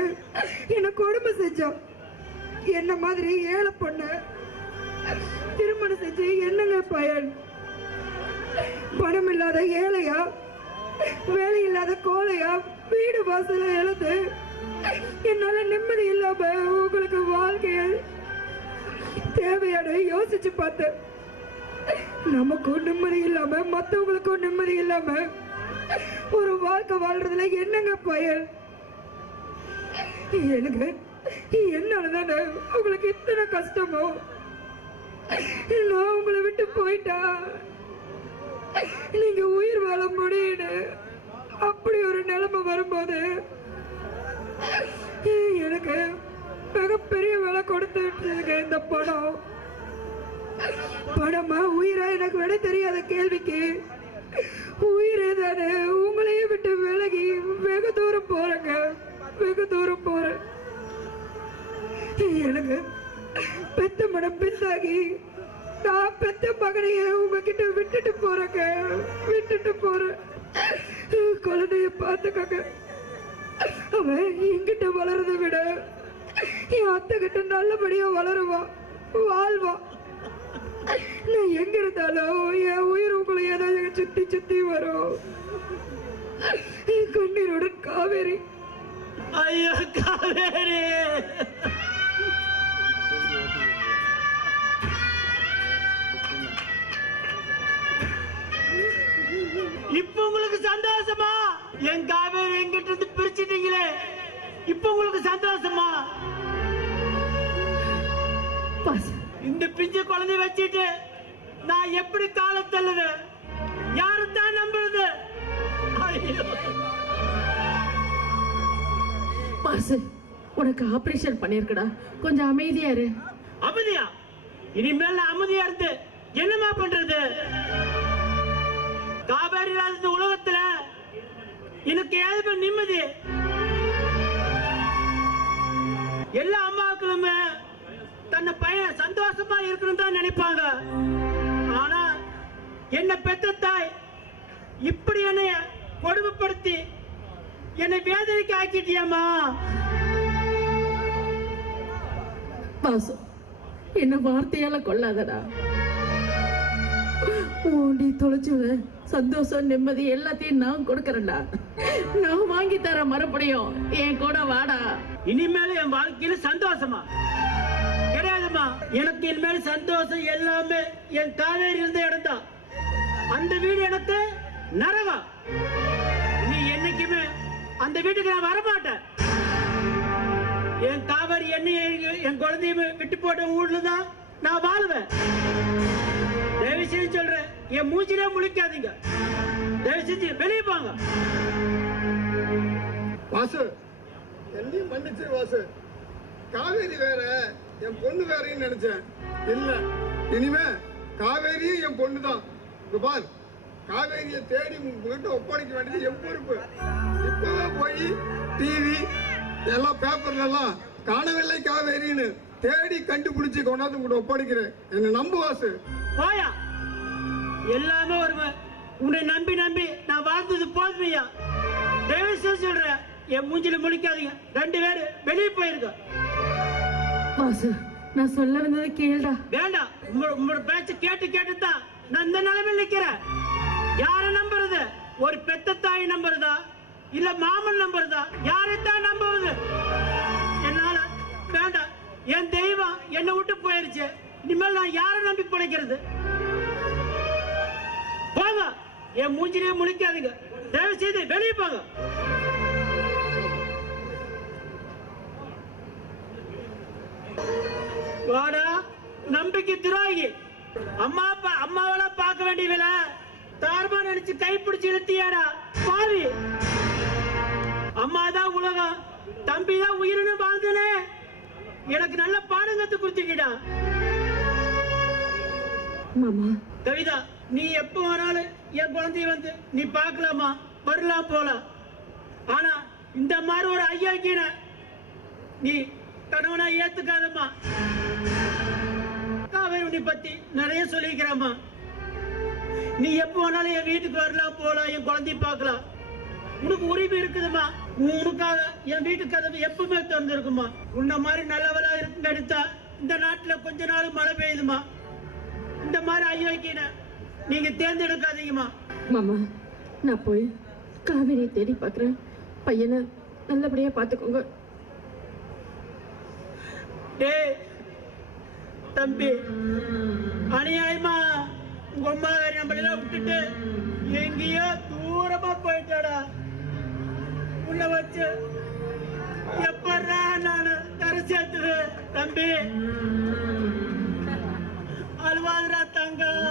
என்ன கொடுமை செஞ்சான். என்ன மாதிரி ஏழை பொண்ணு திருமணம் செஞ்சு என்னங்க பயன்? பணம் இல்லாத ஏழையா, வேலை இல்லாத கோலையா, வீடு வாசல எழுந்து என்னால நிம்மதி இல்லாம உங்களுக்கு வாழ்க்கைய தேவையான யோசிச்சு பார்த்தேன். நமக்கும் நிம்மதி இல்லாம மத்தவங்களுக்கும் நிம்மதி இல்லாம ஒரு வாழ்க்கை வாழ்றதுல என்னங்க பயன்? எனக்கு என்னாலதானே உங்களுக்கு இத்தனை கஷ்டமோ? நான் உங்களை விட்டு போயிட்டா நீங்க உயிர் வாழ முடியுது. அப்படி ஒரு நிலைமை வரும்போது எனக்கு மிகப்பெரிய விலை கொடுத்துட்டு இந்த பணம். பணமா உயிரா எனக்கு விட தெரியாத கேள்விக்கு உயிரே தானே உங்களையே விட்டு விலகி வெகு தூரம் போறேங்க, வெகு தூரம் போறேன். எனக்கு பெத்த மனம் பெத்தாகி நான் பெத்த மகனையே உங்ககிட்ட விட்டுட்டு போறேங்க, விட்டுட்டு போறேன். குழந்தைய பார்த்துக்கங்க. அவன் என்கிட்ட வளர்றதை விட என் அத்தை கிட்ட நல்லபடியா வளருவான், வாழ்வான். நான் எங்க இருந்தாலும் என் உயிர் உங்களை ஏதாவது சுத்தி சுத்தி வரும். கண்ணீருடன் காவேரி. ஐயோ காவேரி, இப்ப உங்களுக்கு சந்தோஷமா? என் காவேரி என்கிட்ட இருந்து பிரிச்சுட்டீங்களே, இப்ப உங்களுக்கு சந்தோஷமா? இந்த பிஞ்சு குழந்தை வச்சுட்டு நான் எப்படி காலம் தள்ளுவேன்? யாருத்தான் நம்புறது? பாசு, உனக்கு ஆபரேஷன் பண்ணிருக்கடா, கொஞ்சம் அமைதியா இரு. அமைதியா? இனிமேல் அமைதியா இருந்து என்னமா பண்றது? காவேரி இல்லாத உலகத்துல எனக்கு ஏது நிம்மதி? எல்லா அம்மாக்களுமே தன்னை பையன் சந்தோஷமா இருக்கணும் தான் நினைப்பாங்க. ஆனா என்ன பெத்த தாய் இப்படி என்னைய கொடுமைப்படுத்தி என்னை வேதனைக்கு ஆக்கிட்டியம்மா. பாசு, என்ன வார்த்தையால கொள்ளாதடா. நீ தொலைச்சுவ சந்தோஷம் நிம்மதி எல்லாத்தையும் நான் கொடுக்கறேன்டா. நான் வாங்கி தர மறுபடியும் என் கூட வாடா. இனிமேல என் வாழ்க்கையில சந்தோஷமா கிடையாதுமா. எனக்கு இனிமேல் சந்தோஷம் எல்லாமே என் காவேரி இருந்த இடம் தான். அந்த வீடு எனக்கு நரகம். நீ என்னைக்குமே அந்த வீட்டுக்கு நான் வரமாட்டேன். என் காவேரி என்னையும் என் குழந்தையும் விட்டு போட்ட ஊர்ல தான் நான் வாழுவேன். தயவு செஞ்சு சொல்றேன், என் மூச்சிலே முழிக்காதீங்க. தயவு செஞ்சு வெளியே போங்க. வாசு, என்னையும் மன்னிச்சு வாசு. காவேரி வேற என் பொண்ணு வேறன்னு நினைச்சேன். இல்ல, இனிமே காவேரியும் என் பொண்ணு தான். இங்க பார், காவேரியை தேடி உங்ககிட்ட ஒப்படைக்க வேண்டியது என் பொறுப்பு. இப்பவே போய் டிவி எல்லாம் பேப்பர்ல எல்லாம் காணவில்லை காவேரின்னு தேடி கண்டுபிடிச்சு கொண்டாந்து உங்கள்கிட்ட ஒப்படைக்கிறேன். என்ன நம்பு வாசு. போயா, எல்லாமே ஒரு உன்னை நம்பி நம்பி நான் வாழ்ந்தது போதுமையா. தயவு செய்து சொல்றேன், என் மூஞ்சில முழிக்காதீங்க. 2 பேரு வெளியே போயிருக்க. பாசு, நான் சொல்ல வந்ததை கேளுடா. வேண்டாம், உங்களோட பேச்ச கேட்டு கேட்டுதான் நான் இந்த நிலைமையில் நிக்கிறேன். யார நம்புறது? ஒரு பெத்த தாய் நம்புறதா இல்ல மாமன் நம்புறதா? யாரைத்தான் நம்புவது? என்னால வேண்டாம். என் தெய்வம் என்னை விட்டு போயிருச்சு. இனிமேல் நான் யாரை நம்பி பிழைக்கிறது? போங்க, என் மூஞ்சிலே முழிக்காதீங்க. தயவு செய்து வெளியே போங்க. வாடா நம்பிக்கை துரோகி. அம்மாவெல்லாம் பார்க்க வேண்டியவில்லை. தார்மா நினைச்சு கைப்பிடிச்சு இழுத்தியாடா பாவி. அம்மாதான் உலகம், தம்பிதான் உயிரினு வாழ்ந்தனே. எனக்கு நல்ல பாடம் கத்து கொடுத்தீங்கடா. மாமா கவிதா, நீ எப்ப வேணாலும் என் குழந்தைய வந்து நீ பார்க்கலாமா, வரலாம் போலாம். ஆனா இந்த மாதிரி ஒரு ஐயாக்கின நீ கணவனா ஏத்துக்காதம்மா. காவேரி உன்னை பத்தி நிறைய சொல்லிக்கிறம்மா. நீ எப்ப வேணாலும் என் வீட்டுக்கு வரலாம் போலாம், என் குழந்தைய பார்க்கலாம். உனக்கு உரிமை இருக்குதுமா. உனக்காக என் வீட்டு கதவு எப்பவுமே திறந்திருக்குமா. உன்ன மாதிரி நல்லவளா இருக்கு எடுத்தா இந்த நாட்டுல கொஞ்ச நாள் மழை பெய்யுதுமா. இந்த மாதிரி ஐயோக்கின நீங்க தேர்ந்தெடுக்காதீங்கம்மா. மாமா நான் போய் காவேரியை தேடி பார்க்குறேன். பையனை நல்லபடியா பார்த்துக்கோங்க. டேய் தம்பி, அநியாயமா உங்க அம்மா நம்மளெல்லாம் விட்டுட்டு எங்கேயோ தூரமா போயிட்டாடா. உன்னை வச்சு எப்படா நான் கரை சேர்த்துவேன் தம்பி? அழுவாதுடா தங்கம்.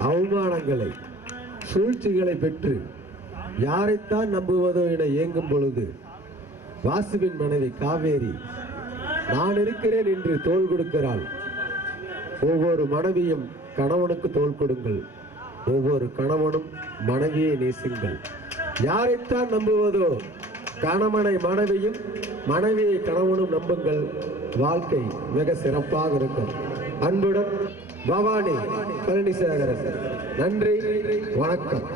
அவமானங்களை சூழ்ச்சிகளை பெற்று யாரைத்தான் நம்புவதோ என ஏங்கும் பொழுது வாசுவின் மனைவி காவேரி நான் இருக்கிறேன் என்று தோள் கொடுக்கிறாள். ஒவ்வொரு மனைவியும் கணவனுக்கு தோள் கொடுங்கள். ஒவ்வொரு கணவனும் மனைவியை நேசிங்கள். யாரைத்தான் நம்புவதோ கணவனை மனைவியும் மனைவியை கணவனும் நம்புங்கள். வாழ்க்கை மிக சிறப்பாக இருக்கும். அன்புடன் பவானி பழனிசாகரன். நன்றி, வணக்கம்.